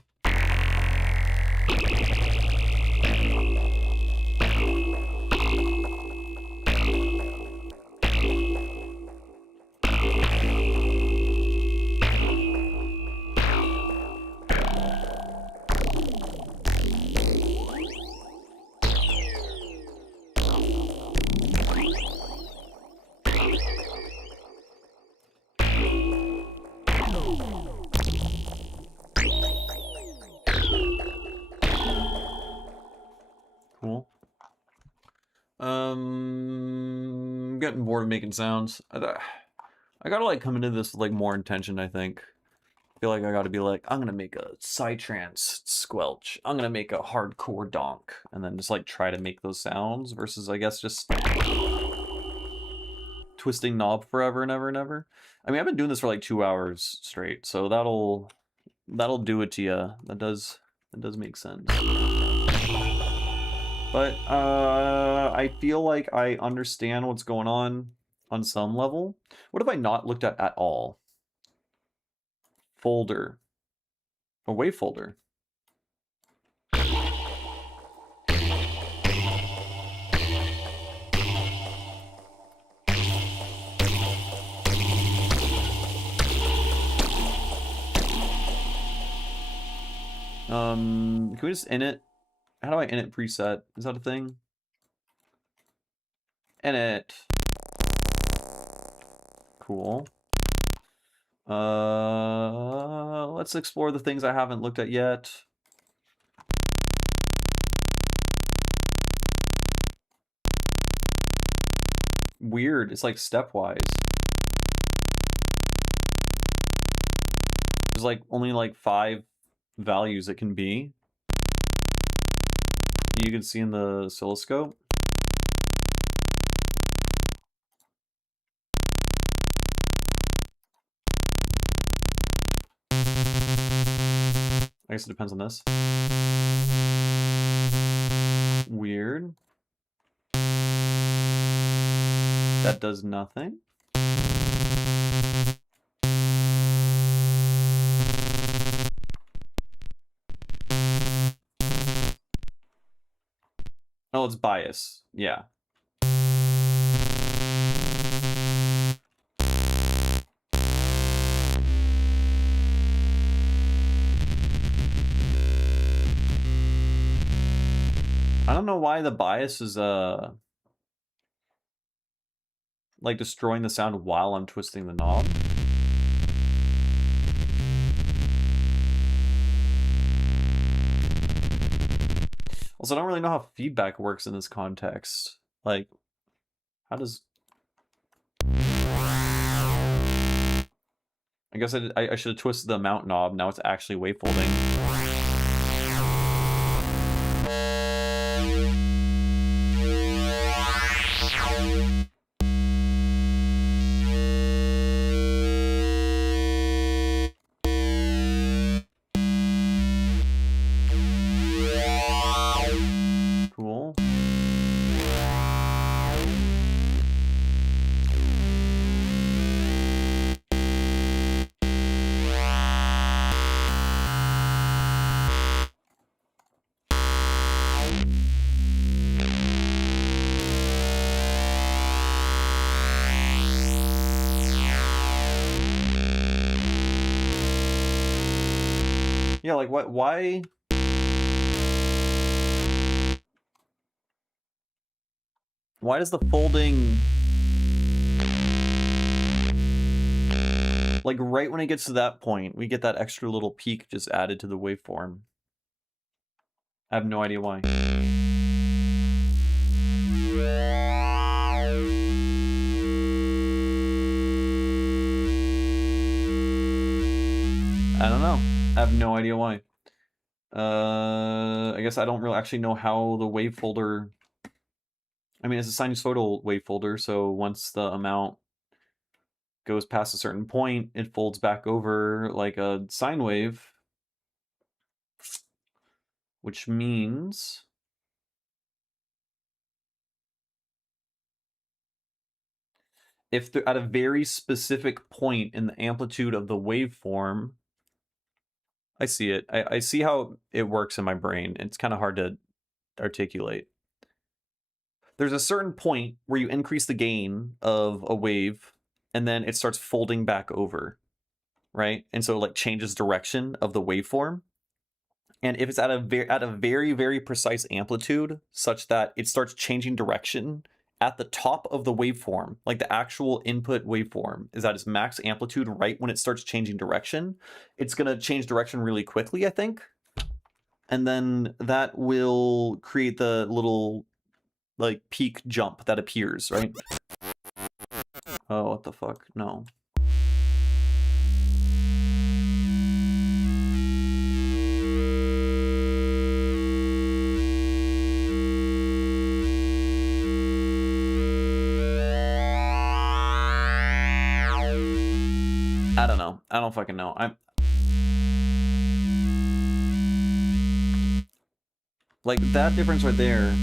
Cool. I'm getting bored of making sounds. I gotta like come into this with like more intention, I think. I feel like I gotta be like, I'm gonna make a psytrance squelch. I'm gonna make a hardcore donk. And then just like try to make those sounds versus I guess just twisting knob forever and ever and ever. I mean, I've been doing this for like 2 hours straight, so that'll do it to you. That does make sense. But I feel like I understand what's going on some level. What have I not looked at all? Folder. A wave folder. Can we just init? How do I init preset? Is that a thing? Init. Cool. Let's explore the things I haven't looked at yet. Weird. It's like stepwise. There's like only like 5 values it can be. You can see in the oscilloscope. I guess it depends on this. Weird. That does nothing. Oh, it's bias. Yeah. don't know why the bias is like destroying the sound while I'm twisting the knob. Also, I don't really know how feedback works in this context. Like, how does... I guess I should have twisted the mount knob. Now it's actually wavefolding. Cool. Yeah, like what? Why? Why does the folding, like right when it gets to that point, we get that extra little peak just added to the waveform? I have no idea why. I don't know. I have no idea why. I guess I don't really actually know how the wave folder... I mean, it's a sinusoidal wave folder, so once the amount goes past a certain point, it folds back over like a sine wave, which means if they're at a very specific point in the amplitude of the waveform, I see it. I see how it works in my brain. It's kind of hard to articulate. There's a certain point where you increase the gain of a wave, and then it starts folding back over, right? And so it like changes direction of the waveform. And if it's at a very, very precise amplitude, such that it starts changing direction at the top of the waveform, like the actual input waveform is at its max amplitude right when it starts changing direction, it's going to change direction really quickly, I think. And then that will create the little like peak jump that appears, right? Oh, what the fuck? No. I don't know. I don't fucking know. Like, that difference right there.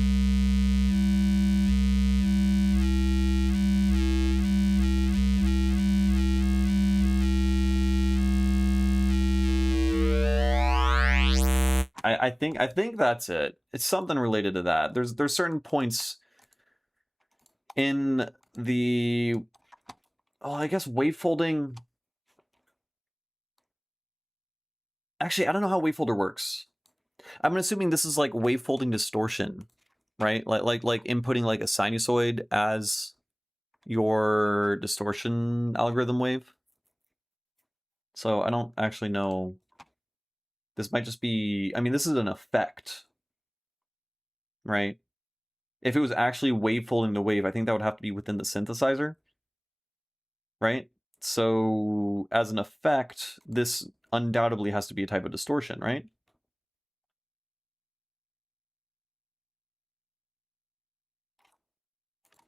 I think that's it. It's something related to that. There's certain points in the... Oh, I guess wavefolding... Actually, I don't know how wavefolder works. I'm assuming this is like wavefolding distortion, right? Like inputting like a sinusoid as your distortion algorithm wave. So I don't actually know. This might just be, I mean, this is an effect, right? If it was actually wavefolding the wave, I think that would have to be within the synthesizer, right? So as an effect, this undoubtedly has to be a type of distortion, right?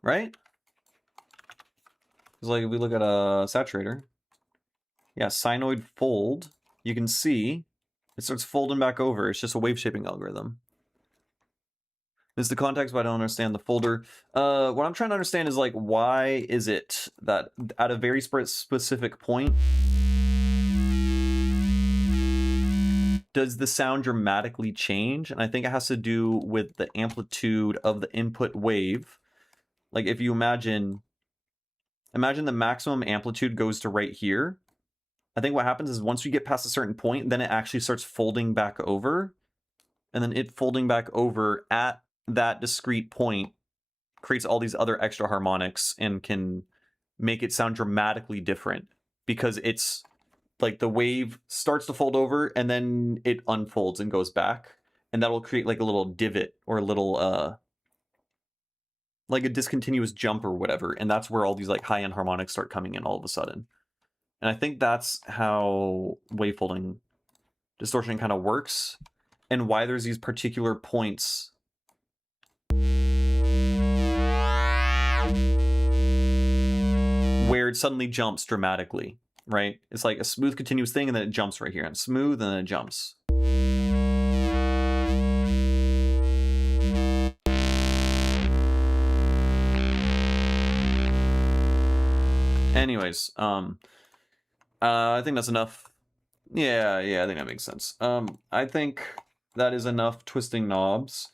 Right? Because like if we look at a saturator, yeah, sinoid fold, you can see it starts folding back over. It's just a wave shaping algorithm. This is the context, but I don't understand the folder. What I'm trying to understand is like, why is it that at a very specific point, does the sound dramatically change? And I think it has to do with the amplitude of the input wave. Like if you imagine the maximum amplitude goes to right here. I think what happens is once we get past a certain point, then it actually starts folding back over. And then it folding back over at that discrete point creates all these other extra harmonics and can make it sound dramatically different because it's like the wave starts to fold over and then it unfolds and goes back, and that'll create like a little divot or a little like a discontinuous jump or whatever, and that's where all these like high-end harmonics start coming in all of a sudden. And I think that's how wavefolding distortion kind of works, and why there's these particular points where it suddenly jumps dramatically, right? It's like a smooth continuous thing and then it jumps right here, and smooth and then it jumps. Anyways, I think that's enough. Yeah, I think that makes sense. I think that is enough twisting knobs.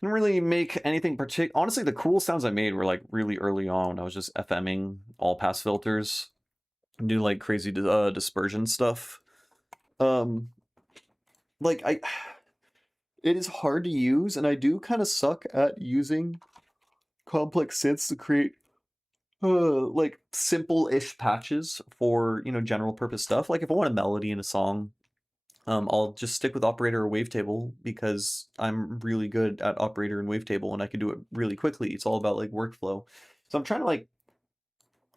Didn't really make anything particular. Honestly, the cool sounds I made were like really early on. I was just FMing all pass filters, do like crazy dispersion stuff. Like it is hard to use, and I do kind of suck at using complex synths to create like simple-ish patches for, you know, general purpose stuff. Like if I want a melody in a song, I'll just stick with operator or wavetable because I'm really good at operator and wavetable and I can do it really quickly. It's all about like workflow. So I'm trying to like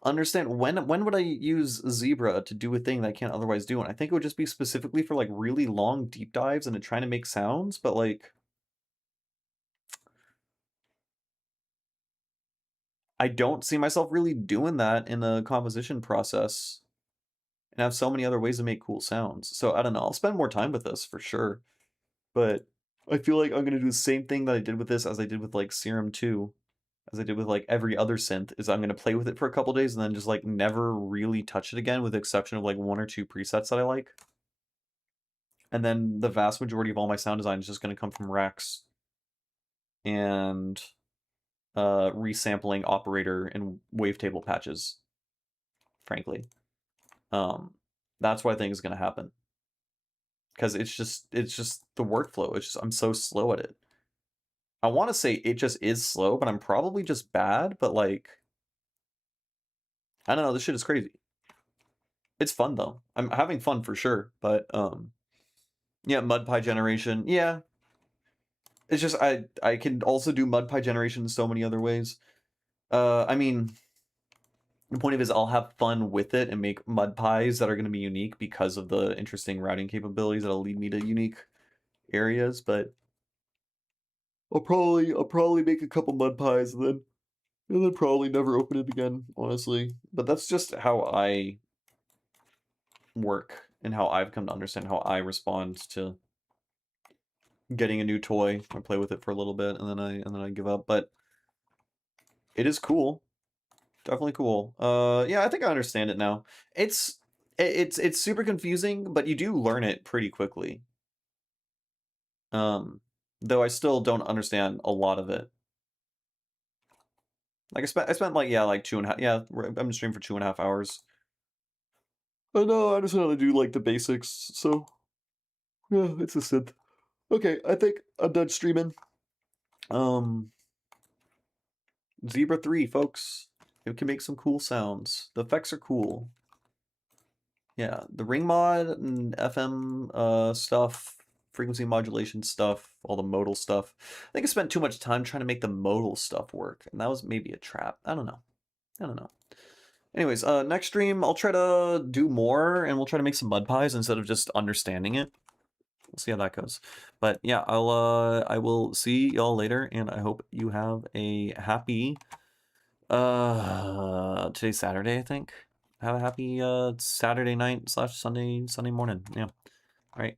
understand when would I use Zebra to do a thing that I can't otherwise do, and I think it would just be specifically for like really long deep dives and trying to make sounds, but like I don't see myself really doing that in a composition process and have so many other ways to make cool sounds. So I don't know, I'll spend more time with this for sure, but I feel like I'm gonna do the same thing that I did with this as I did with like Serum 2, as I did with like every other synth, is I'm gonna play with it for a couple days and then just like never really touch it again with the exception of like 1 or 2 presets that I like. And then the vast majority of all my sound design is just gonna come from racks and resampling operator and wavetable patches, frankly. That's what I think is gonna happen. Because it's just the workflow. It's just I'm so slow at it. I want to say it just is slow, but I'm probably just bad. But like, I don't know. This shit is crazy. It's fun though. I'm having fun for sure. But yeah, mud pie generation. Yeah, it's just I can also do mud pie generation in so many other ways. I mean, the point of it is I'll have fun with it and make mud pies that are going to be unique because of the interesting routing capabilities that'll lead me to unique areas. But I'll probably make a couple mud pies and then probably never open it again, honestly. But that's just how I work and how I've come to understand how I respond to getting a new toy. I play with it for a little bit and then I give up. But it is cool. Definitely cool. Yeah, I think I understand it now. It's super confusing, but you do learn it pretty quickly. Though I still don't understand a lot of it. Like I spent like, yeah, like 2.5, yeah, I'm streaming for 2.5 hours. I know, I just know how to do like the basics, so yeah, it's a synth. Okay, I think I'm done streaming. Zebra3, folks. It can make some cool sounds. The effects are cool. Yeah, the ring mod and FM stuff, frequency modulation stuff, all the modal stuff. I think I spent too much time trying to make the modal stuff work, and that was maybe a trap. I don't know. Anyways, next stream I'll try to do more, and we'll try to make some mud pies instead of just understanding it. We'll see how that goes. But yeah, I will see y'all later, and I hope you have a happy today's Saturday, I think. Have a happy Saturday night / Sunday morning. Yeah. All right.